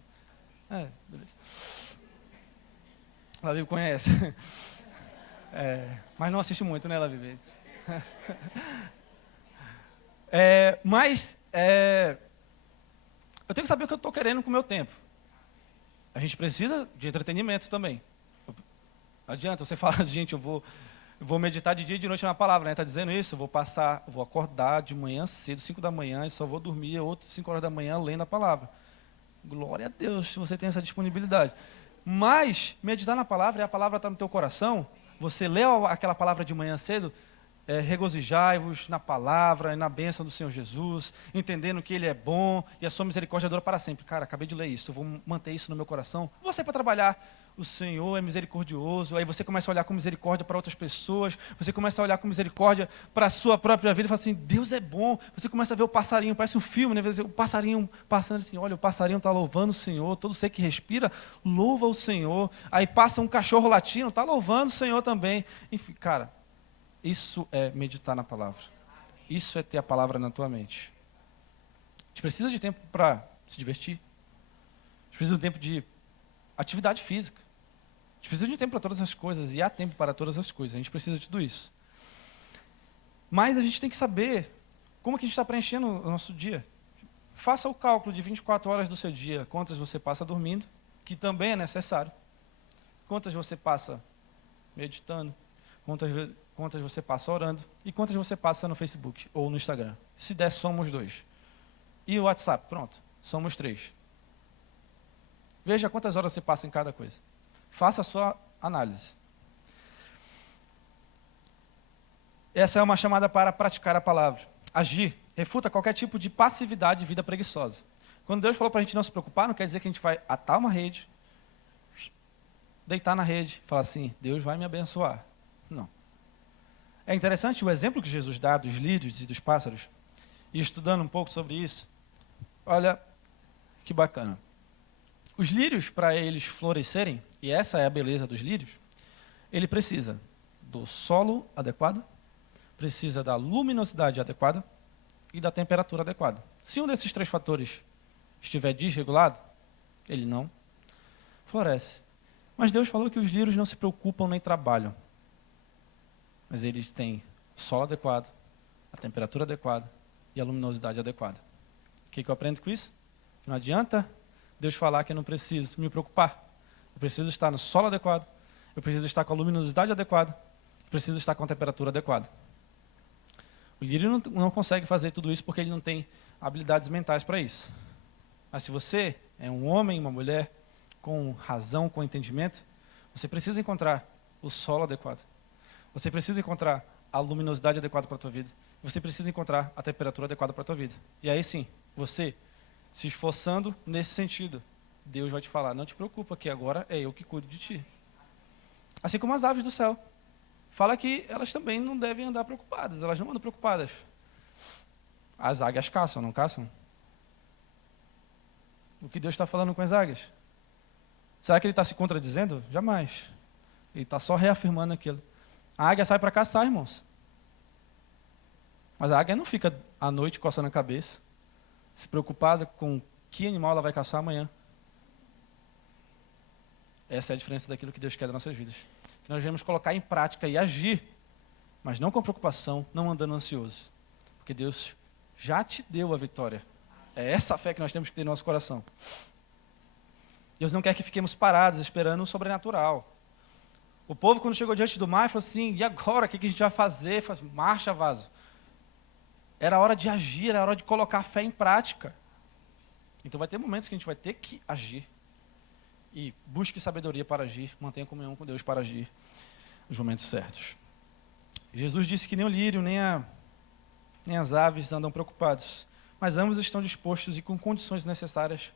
Beleza. Labib conhece. Mas não assiste muito, né, Labib? Eu tenho que saber o que eu estou querendo com o meu tempo. A gente precisa de entretenimento também. Não adianta você falar, gente, eu vou meditar de dia e de noite na palavra, né? Está dizendo isso? Eu vou acordar de manhã cedo, 5 da manhã, e só vou dormir outras 5 horas da manhã lendo a palavra. Glória a Deus, se você tem essa disponibilidade. Mas, meditar na palavra, e a palavra está no teu coração, você lê aquela palavra de manhã cedo, regozijai-vos na palavra e na bênção do Senhor Jesus, entendendo que Ele é bom e a sua misericórdia dura para sempre. Cara, acabei de ler isso, eu vou manter isso no meu coração. Você para trabalhar, o Senhor é misericordioso, aí você começa a olhar com misericórdia para outras pessoas, você começa a olhar com misericórdia para a sua própria vida e fala assim, Deus é bom. Você começa a ver o passarinho, parece um filme, né? O passarinho passando assim, olha, o passarinho está louvando o Senhor, todo ser que respira, louva o Senhor. Aí passa um cachorro latindo, está louvando o Senhor também. Enfim, cara, isso é meditar na palavra. Isso é ter a palavra na tua mente. A gente precisa de tempo para se divertir. A gente precisa de tempo de atividade física. A gente precisa de tempo para todas as coisas, e há tempo para todas as coisas. A gente precisa de tudo isso. Mas a gente tem que saber como que a gente está preenchendo o nosso dia. Faça o cálculo de 24 horas do seu dia. Quantas você passa dormindo, que também é necessário. Quantas você passa meditando. Quantas você passa orando. E quantas você passa no Facebook ou no Instagram. Se der, somos 2. E o WhatsApp, pronto. Somos 3. Veja quantas horas você passa em cada coisa. Faça a sua análise. Essa é uma chamada para praticar a palavra. Agir refuta qualquer tipo de passividade de vida preguiçosa. Quando Deus falou para a gente não se preocupar, não quer dizer que a gente vai atar uma rede, deitar na rede, falar assim, Deus vai me abençoar. Não. É interessante o exemplo que Jesus dá dos lírios e dos pássaros. E estudando um pouco sobre isso, olha que bacana. Os lírios, para eles florescerem, e essa é a beleza dos lírios, ele precisa do solo adequado, precisa da luminosidade adequada e da temperatura adequada. Se um desses 3 fatores estiver desregulado, ele não floresce. Mas Deus falou que os lírios não se preocupam nem trabalham. Mas eles têm o solo adequado, a temperatura adequada e a luminosidade adequada. O que eu aprendo com isso? Não adianta Deus falar que eu não preciso me preocupar. Eu preciso estar no solo adequado, eu preciso estar com a luminosidade adequada, eu preciso estar com a temperatura adequada. O lírio não consegue fazer tudo isso porque ele não tem habilidades mentais para isso. Mas se você é um homem, uma mulher, com razão, com entendimento, você precisa encontrar o solo adequado. Você precisa encontrar a luminosidade adequada para a tua vida. Você precisa encontrar a temperatura adequada para a tua vida. E aí sim, você se esforçando nesse sentido, Deus vai te falar, não te preocupa, que agora é eu que cuido de ti. Assim como as aves do céu. Fala que elas também não devem andar preocupadas, elas não andam preocupadas. As águias caçam, não caçam? O que Deus está falando com as águias? Será que Ele está se contradizendo? Jamais. Ele está só reafirmando aquilo. A águia sai para caçar, irmãos. Mas a águia não fica à noite coçando a cabeça, se preocupada com que animal ela vai caçar amanhã. Essa é a diferença daquilo que Deus quer das nossas vidas. Que nós devemos colocar em prática e agir, mas não com preocupação, não andando ansioso. Porque Deus já te deu a vitória. É essa a fé que nós temos que ter no nosso coração. Deus não quer que fiquemos parados esperando o sobrenatural. O povo, quando chegou diante do mar, falou assim, e agora, o que a gente vai fazer? Falou assim, marcha, vaso. Era hora de agir, era hora de colocar a fé em prática. Então vai ter momentos que a gente vai ter que agir. E busque sabedoria para agir, mantenha comunhão com Deus para agir nos momentos certos. Jesus disse que nem o lírio, nem as aves andam preocupados, mas ambos estão dispostos e com condições necessárias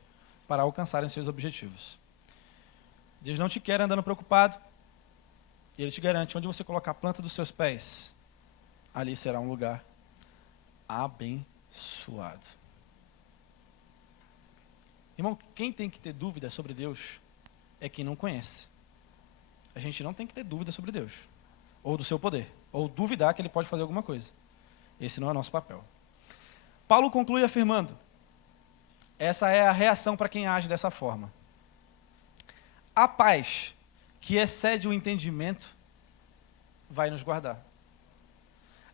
para alcançarem seus objetivos. Deus não te quer andando preocupado, e Ele te garante, onde você colocar a planta dos seus pés, ali será um lugar abençoado. Irmão, quem tem que ter dúvida sobre Deus é quem não conhece. A gente não tem que ter dúvida sobre Deus, ou do seu poder, ou duvidar que Ele pode fazer alguma coisa. Esse não é nosso papel. Paulo conclui afirmando, essa é a reação para quem age dessa forma. A paz que excede o entendimento vai nos guardar.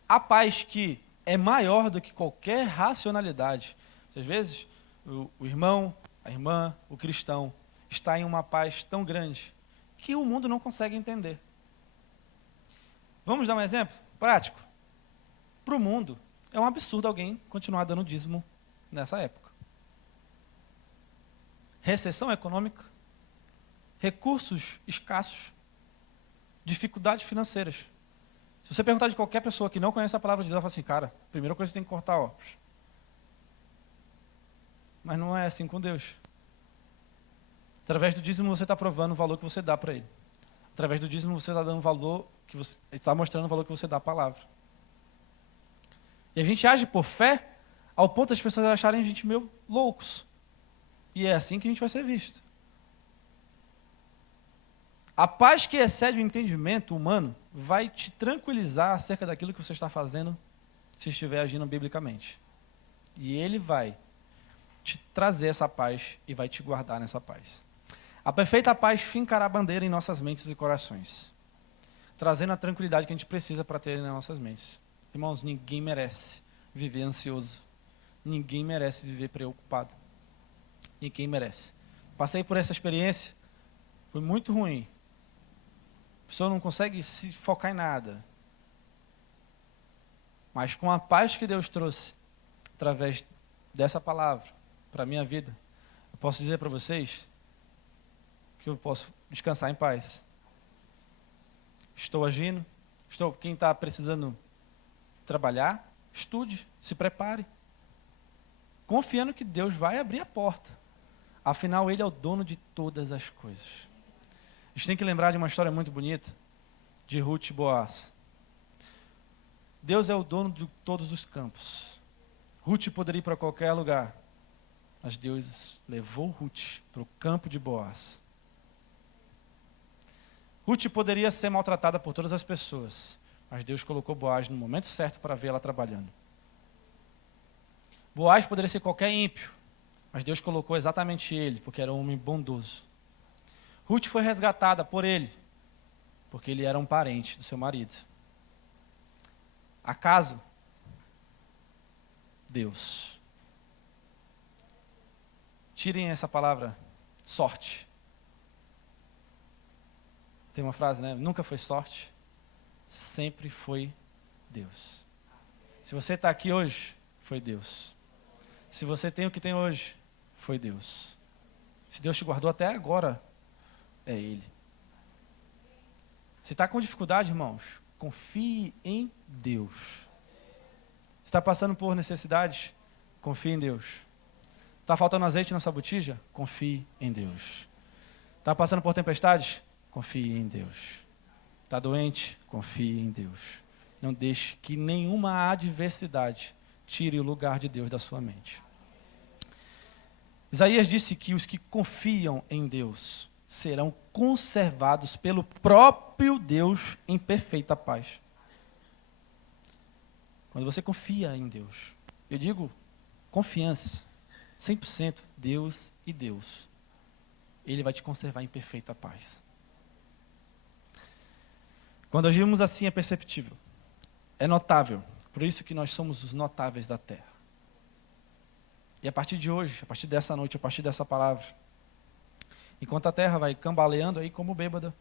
A paz que é maior do que qualquer racionalidade. Às vezes, o irmão, a irmã, o cristão, está em uma paz tão grande que o mundo não consegue entender. Vamos dar um exemplo prático? Para o mundo, é um absurdo alguém continuar dando dízimo nessa época. Recessão econômica, recursos escassos, dificuldades financeiras. Se você perguntar de qualquer pessoa que não conhece a palavra de Deus, ela fala assim, cara, a primeira coisa que você tem que cortar ovos. Mas não é assim com Deus. Através do dízimo você está provando o valor que você dá para Ele. Através do dízimo você está dando valor, que você está mostrando o valor que você dá à palavra. E a gente age por fé ao ponto das pessoas acharem a gente meio loucos. E é assim que a gente vai ser visto. A paz que excede o entendimento humano vai te tranquilizar acerca daquilo que você está fazendo se estiver agindo biblicamente. E Ele vai te trazer essa paz e vai te guardar nessa paz. A perfeita paz fincará a bandeira em nossas mentes e corações, trazendo a tranquilidade que a gente precisa para ter nas nossas mentes. Irmãos, ninguém merece viver ansioso. Ninguém merece viver preocupado. Ninguém merece. Passei por essa experiência, foi muito ruim. A pessoa não consegue se focar em nada. Mas com a paz que Deus trouxe, através dessa palavra, para a minha vida, eu posso dizer para vocês que eu posso descansar em paz. Estou agindo, quem está precisando trabalhar, estude, se prepare. Confiando que Deus vai abrir a porta. Afinal, Ele é o dono de todas as coisas. A gente tem que lembrar de uma história muito bonita, de Ruth e Boaz. Deus é o dono de todos os campos. Ruth poderia ir para qualquer lugar, mas Deus levou Ruth para o campo de Boaz. Ruth poderia ser maltratada por todas as pessoas, mas Deus colocou Boaz no momento certo para ver ela trabalhando. Boaz poderia ser qualquer ímpio, mas Deus colocou exatamente ele, porque era um homem bondoso. Ruth foi resgatada por ele, porque ele era um parente do seu marido. Acaso? Deus. Tirem essa palavra, sorte. Tem uma frase, né? Nunca foi sorte, sempre foi Deus. Se você está aqui hoje, foi Deus. Se você tem o que tem hoje, foi Deus. Se Deus te guardou até agora, é Ele. Se está com dificuldade, irmãos, confie em Deus. Se está passando por necessidades, confie em Deus. Está faltando azeite na sua botija? Confie em Deus. Está passando por tempestades? Confie em Deus. Está doente? Confie em Deus. Não deixe que nenhuma adversidade tire o lugar de Deus da sua mente. Isaías disse que os que confiam em Deus serão conservados pelo próprio Deus em perfeita paz. Quando você confia em Deus, eu digo confiança, 100% Deus e Deus. Ele vai te conservar em perfeita paz. Quando agimos assim é perceptível, é notável. Por isso que nós somos os notáveis da terra. E a partir de hoje, a partir dessa noite, a partir dessa palavra, enquanto a terra vai cambaleando aí como bêbada,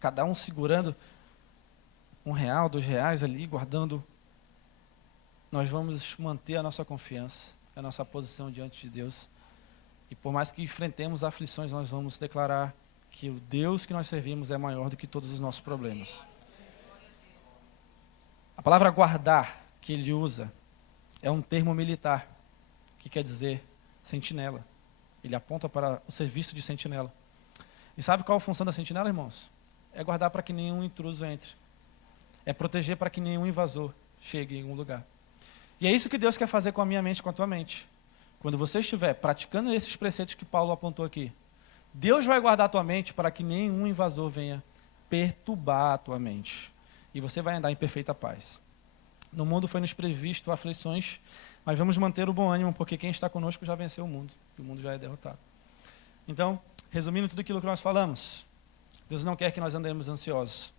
cada um segurando R$1, R$2 ali, guardando, nós vamos manter a nossa confiança, a nossa posição diante de Deus. E por mais que enfrentemos aflições, nós vamos declarar que o Deus que nós servimos é maior do que todos os nossos problemas. A palavra guardar que ele usa é um termo militar, que quer dizer sentinela. Ele aponta para o serviço de sentinela. E sabe qual a função da sentinela, irmãos? É guardar para que nenhum intruso entre. É proteger para que nenhum invasor chegue em algum lugar. E é isso que Deus quer fazer com a minha mente e com a tua mente. Quando você estiver praticando esses preceitos que Paulo apontou aqui, Deus vai guardar a tua mente para que nenhum invasor venha perturbar a tua mente. E você vai andar em perfeita paz. No mundo foi nos previsto aflições, mas vamos manter o bom ânimo, porque quem está conosco já venceu o mundo. E o mundo já é derrotado. Então, resumindo tudo aquilo que nós falamos, Deus não quer que nós andemos ansiosos.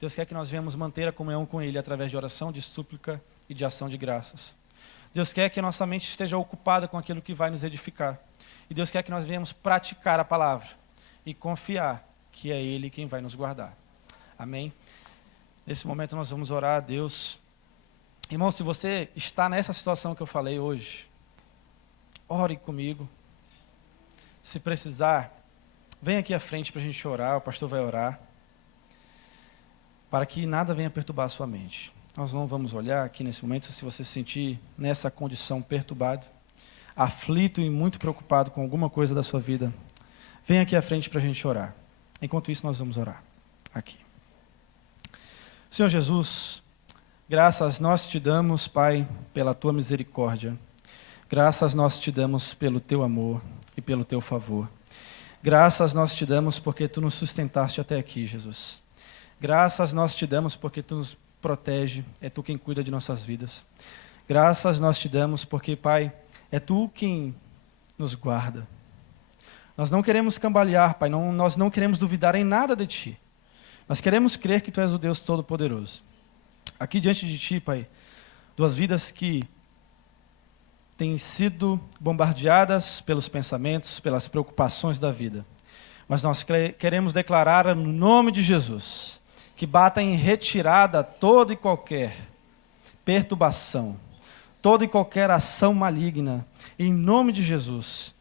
Deus quer que nós venhamos manter a comunhão com Ele através de oração, de súplica e de ação de graças. Deus quer que nossa mente esteja ocupada com aquilo que vai nos edificar. E Deus quer que nós venhamos praticar a palavra e confiar que é Ele quem vai nos guardar. Amém? Nesse momento nós vamos orar a Deus. Irmão, se você está nessa situação que eu falei hoje, ore comigo. Se precisar, vem aqui à frente para a gente orar, o pastor vai orar, para que nada venha perturbar a sua mente. Nós não vamos olhar aqui nesse momento, se você se sentir nessa condição perturbado, aflito e muito preocupado com alguma coisa da sua vida, vem aqui à frente para a gente orar. Enquanto isso, nós vamos orar aqui. Senhor Jesus, graças nós te damos, Pai, pela tua misericórdia. Graças nós te damos pelo teu amor e pelo teu favor. Graças nós te damos porque tu nos sustentaste até aqui, Jesus. Graças nós te damos porque tu nos protege, é tu quem cuida de nossas vidas. Graças nós te damos porque, Pai, é tu quem nos guarda. Nós não queremos cambalear, Pai, nós não queremos duvidar em nada de ti. Nós queremos crer que tu és o Deus Todo-Poderoso. Aqui diante de ti, Pai, duas vidas que têm sido bombardeadas pelos pensamentos, pelas preocupações da vida. Mas nós queremos declarar no nome de Jesus que bata em retirada toda e qualquer perturbação, toda e qualquer ação maligna, em nome de Jesus.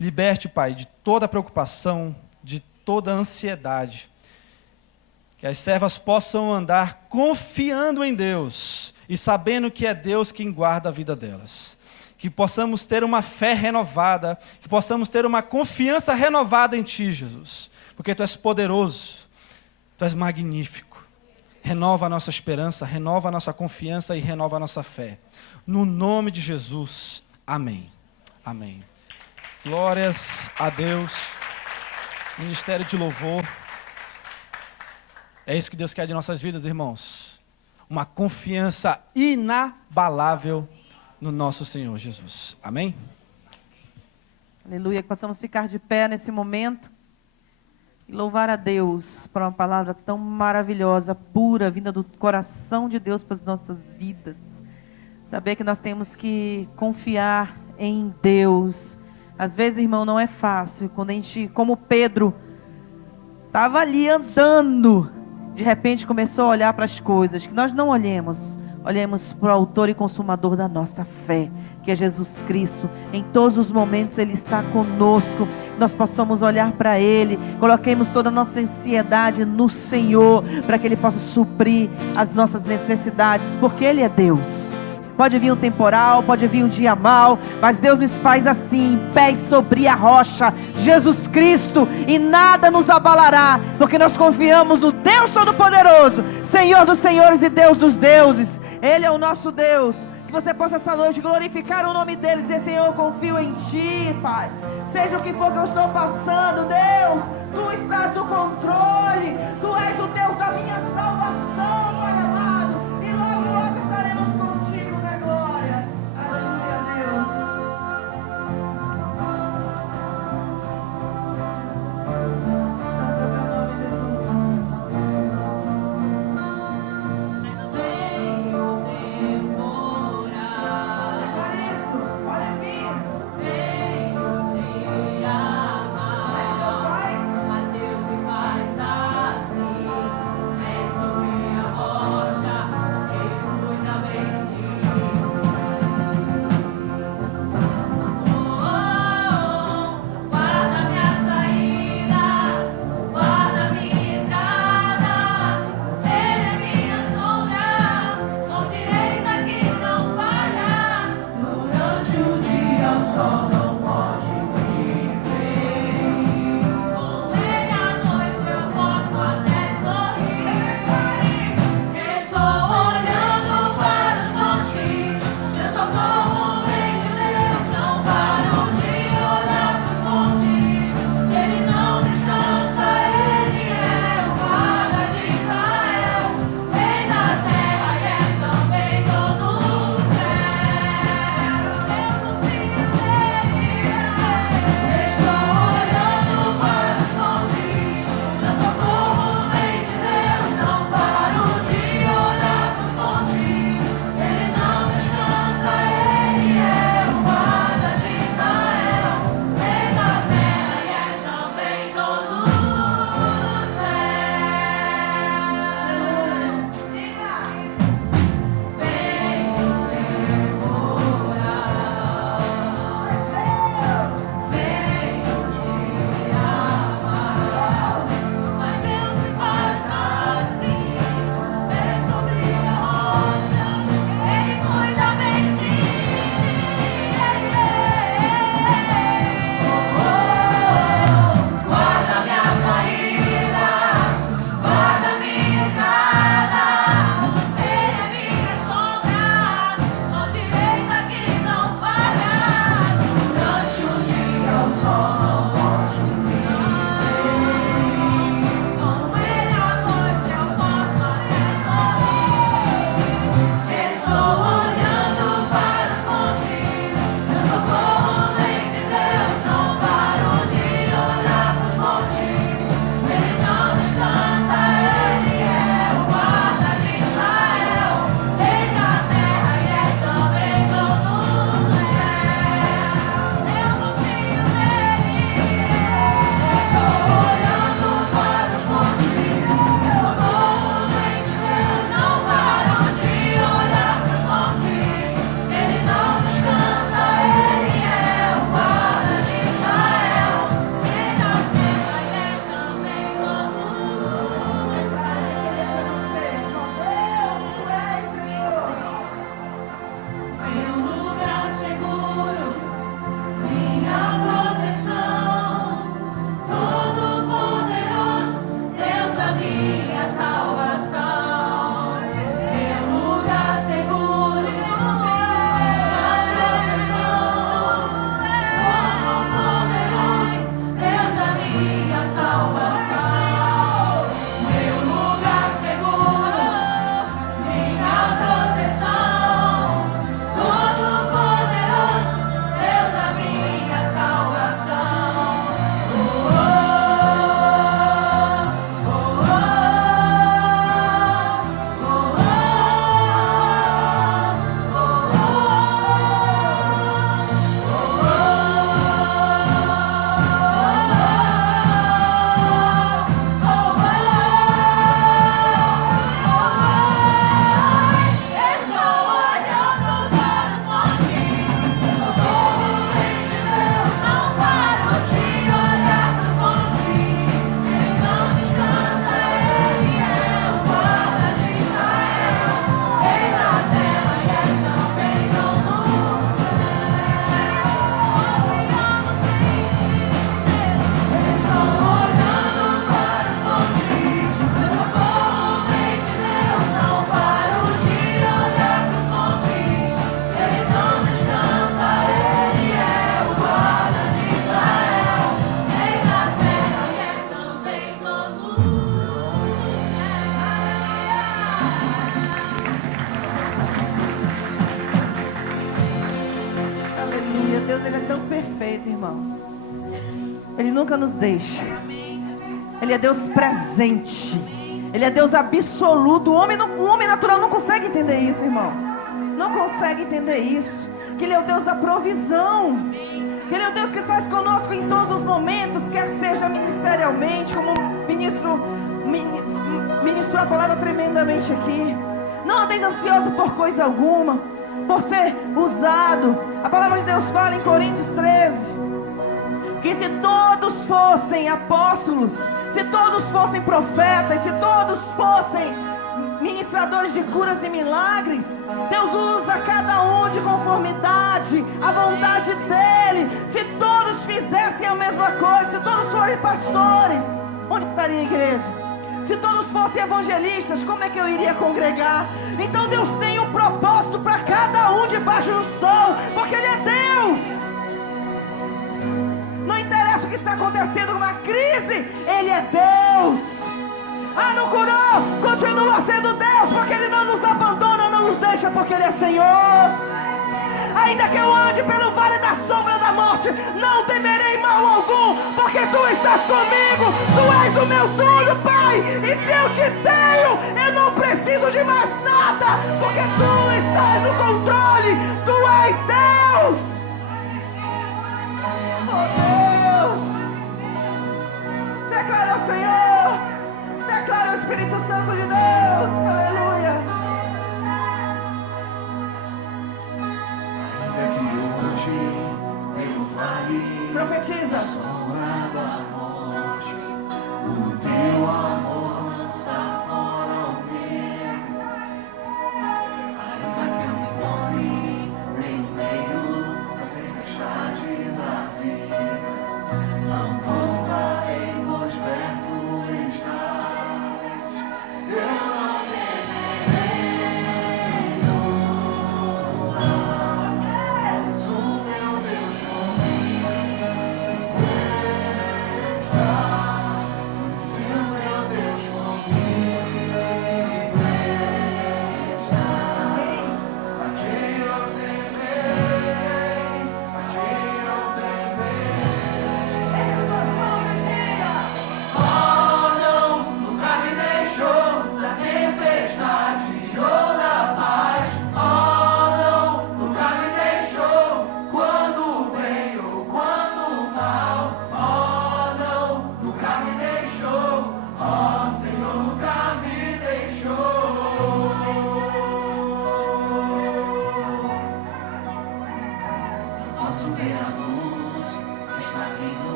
Liberte, Pai, de toda preocupação, de toda ansiedade. Que as servas possam andar confiando em Deus e sabendo que é Deus quem guarda a vida delas. Que possamos ter uma fé renovada, que possamos ter uma confiança renovada em Ti, Jesus. Porque Tu és poderoso, Tu és magnífico. Renova a nossa esperança, renova a nossa confiança e renova a nossa fé. No nome de Jesus, amém. Amém. Glórias a Deus. Ministério de louvor. É isso que Deus quer de nossas vidas, irmãos. Uma confiança inabalável no nosso Senhor Jesus. Amém? Aleluia. Que possamos ficar de pé nesse momento e louvar a Deus por uma palavra tão maravilhosa, pura, vinda do coração de Deus para as nossas vidas. Saber que nós temos que confiar em Deus. Às vezes, irmão, não é fácil. Quando a gente, como Pedro, estava ali andando, de repente começou a olhar para as coisas, que nós não olhemos para o autor e consumador da nossa fé, que é Jesus Cristo. Em todos os momentos Ele está conosco, nós possamos olhar para Ele, coloquemos toda a nossa ansiedade no Senhor, para que Ele possa suprir as nossas necessidades, porque Ele é Deus. Pode vir um temporal, pode vir um dia mau, mas Deus nos faz assim, pés sobre a rocha, Jesus Cristo, e nada nos abalará, porque nós confiamos no Deus Todo-Poderoso, Senhor dos senhores e Deus dos deuses. Ele é o nosso Deus. Que você possa essa noite glorificar o nome dele, dizer: Senhor, eu confio em Ti, Pai. Seja o que for que eu estou passando, Deus, Tu estás no controle, Tu és o Deus da minha salvação, Pai amado, e logo, logo estaremos contigo na glória. Aleluia, Deus. Aleluia. Deus, Ele é tão perfeito, irmãos. Ele nunca nos deixa. Ele é Deus presente. Ele é Deus absoluto. O homem natural não consegue entender isso, irmãos. Não consegue entender isso. Que Ele é o Deus da provisão. Que Ele é o Deus que está conosco em todos os momentos, quer seja ministerialmente, como ministrou a palavra tremendamente aqui. Não andeis ansioso por coisa alguma, por ser usado. A palavra de Deus fala em Coríntios 13, que se todos fossem apóstolos, se todos fossem profetas, se todos fossem ministradores de curas e milagres, Deus usa cada um de conformidade à vontade dEle. Se todos fizessem a mesma coisa, se todos forem pastores, onde estaria a igreja? Se todos fossem evangelistas, como é que eu iria congregar? Então Deus tem um propósito para cada um debaixo do sol, porque Ele é Deus. Não interessa o que está acontecendo na crise, Ele é Deus. Ah, não curou? Continua sendo Deus, porque Ele não nos abandona, não nos deixa, porque Ele é Senhor. Ainda que eu ande pelo vale da sombra da morte, não temerei mal algum, porque Tu estás comigo. Tu és o meu tudo, Pai. E se eu Te tenho, eu não preciso de mais nada, porque Tu estás no controle. Tu és Deus. Oh Deus, declara ao Senhor, declara o Espírito Santo de Deus. Aleluia. Profetiza. Sombra da morte, o Teu amor lança fora o medo. Ainda que eu me encontre no meio da tempestade da vida, não voltarei, pois perto estás.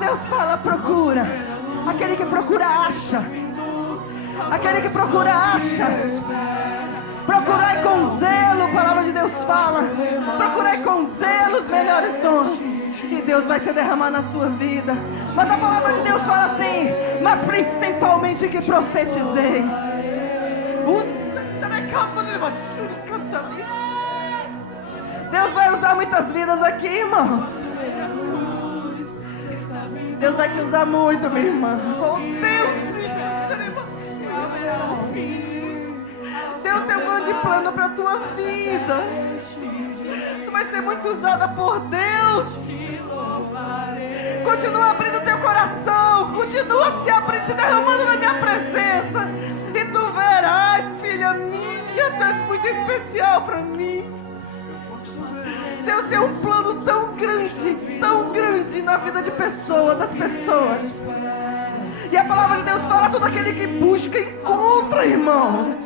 Deus fala, procura. Aquele que procura, acha. Aquele que procura, acha. Procurai com zelo, a palavra de Deus fala. Procurai com zelo os melhores dons. E Deus vai se derramar na sua vida. Mas a palavra de Deus fala assim: mas principalmente que profetizeis. Deus vai usar muitas vidas aqui, irmãos. Deus vai te usar muito, minha irmã. Oh, Deus! Deus tem um grande plano para a tua vida. Tu vai ser muito usada por Deus. Continua abrindo teu coração. Continua se abrindo, se derramando na minha presença. E tu verás, filha minha, tu és muito especial para mim. Deus tem um plano tão grande na vida de pessoas, das pessoas. E a palavra de Deus fala: todo aquele que busca, encontra, irmão.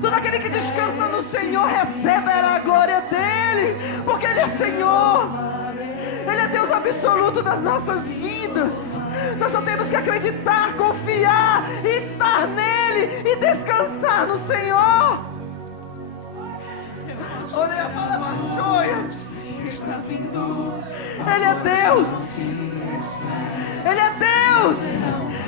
Todo aquele que descansa no Senhor receberá a glória dEle, porque Ele é Senhor. Ele é Deus absoluto das nossas vidas. Nós só temos que acreditar, confiar, estar nele e descansar no Senhor. Olha a palavra joia. Ele é Deus. Ele é Deus.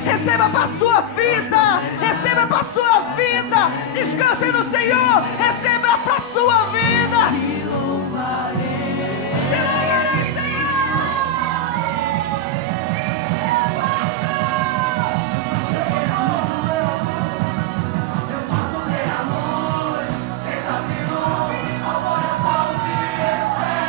Receba para a sua vida. Receba para a sua vida. Descanse no Senhor. Receba para a sua vida. Te louvarei, Senhor. Eu posso ver a luz. Examino ao coração que espera.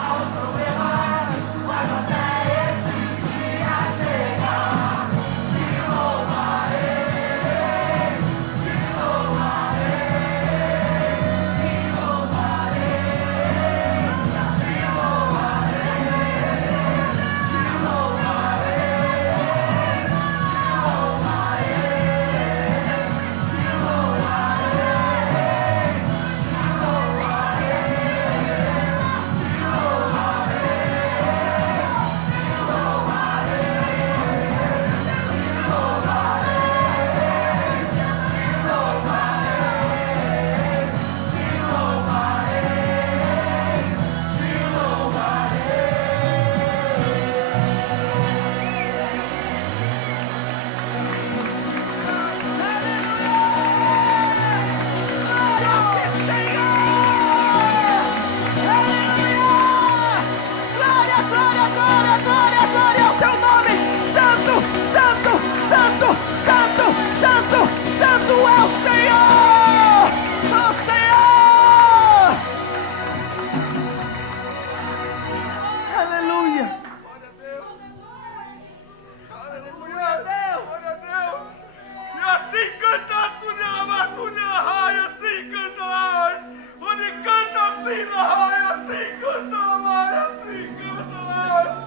Aos problemas, mas até esse dia chegar. Te louvarei, te louvarei, te louvarei, te Santo é o Senhor! O Senhor! Aleluia! Aleluia a Deus! Glória a Deus! E assim canta a Matunha Raia, assim canta as. Onde canta assim na raia, assim canta a Maia, assim canta as.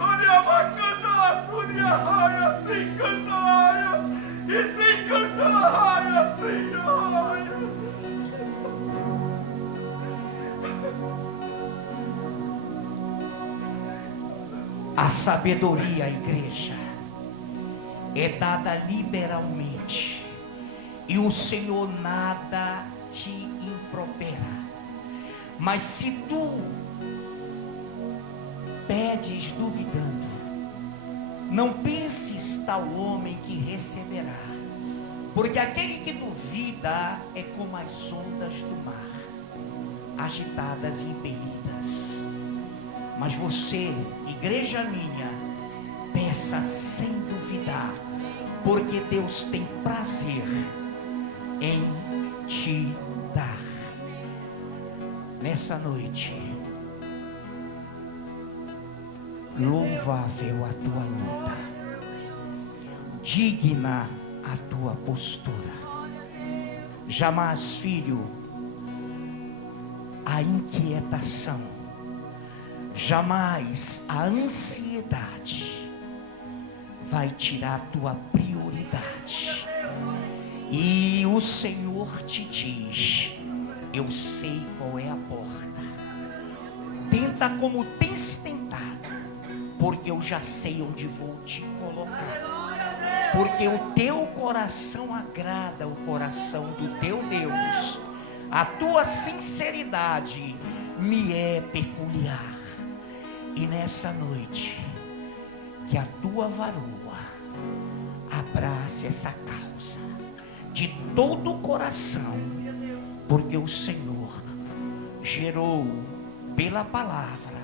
Onde a Macanta a Tunha Raia, assim canta as. E assim canta a raia, assim a raia. A sabedoria, igreja, é dada liberalmente, e o Senhor nada te impropera. Mas se tu pedes duvidando, não penses tal homem que receberá, porque aquele que duvida é como as ondas do mar, agitadas e impelidas. Mas você, igreja minha, peça sem duvidar, porque Deus tem prazer em te dar. Nessa noite, louvável a tua luta, digna a tua postura. Jamais, filho, a inquietação, jamais a ansiedade vai tirar tua prioridade. E o Senhor te diz: eu sei qual é a porta, Tenta como tens tentado, porque eu já sei onde vou te colocar. Porque o teu coração agrada o coração do teu Deus. A tua sinceridade me é peculiar. E nessa noite, que a tua varoa abrace essa causa de todo o coração, porque o Senhor gerou pela palavra,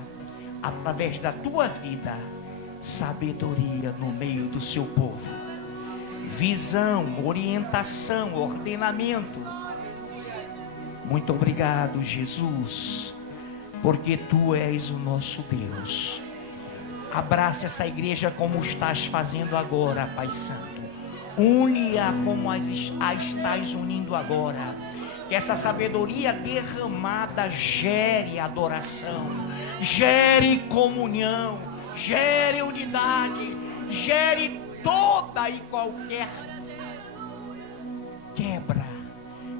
através da tua vida, sabedoria no meio do seu povo, visão, orientação, ordenamento. Muito obrigado, Jesus, porque tu és o nosso Deus. Abraça essa igreja como estás fazendo agora, Pai Santo. Une-a como a estás unindo agora. Que essa sabedoria derramada gere adoração, gere comunhão, gere unidade, gere toda e qualquer quebra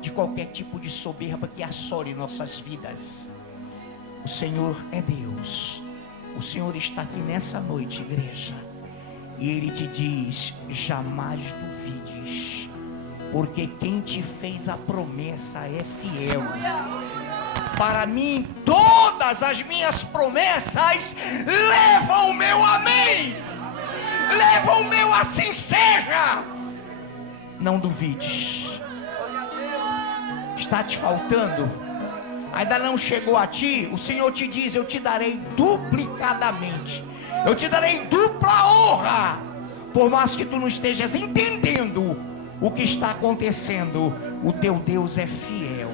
de qualquer tipo de soberba que assole nossas vidas. O Senhor é Deus. O Senhor está aqui nessa noite, igreja, e Ele te diz: jamais duvides, porque quem te fez a promessa é fiel. Para mim, todas as minhas promessas levam o meu amém, levam o meu assim seja. Não duvides. Está te faltando? Ainda não chegou a ti? O Senhor te diz: eu te darei duplicadamente, eu te darei dupla honra. Por mais que tu não estejas entendendo o que está acontecendo, o teu Deus é fiel.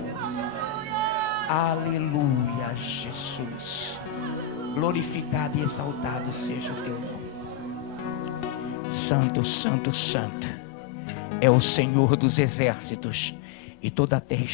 Aleluia, Jesus. Glorificado e exaltado seja o teu nome. Santo, santo, santo é o Senhor dos exércitos, e toda a terra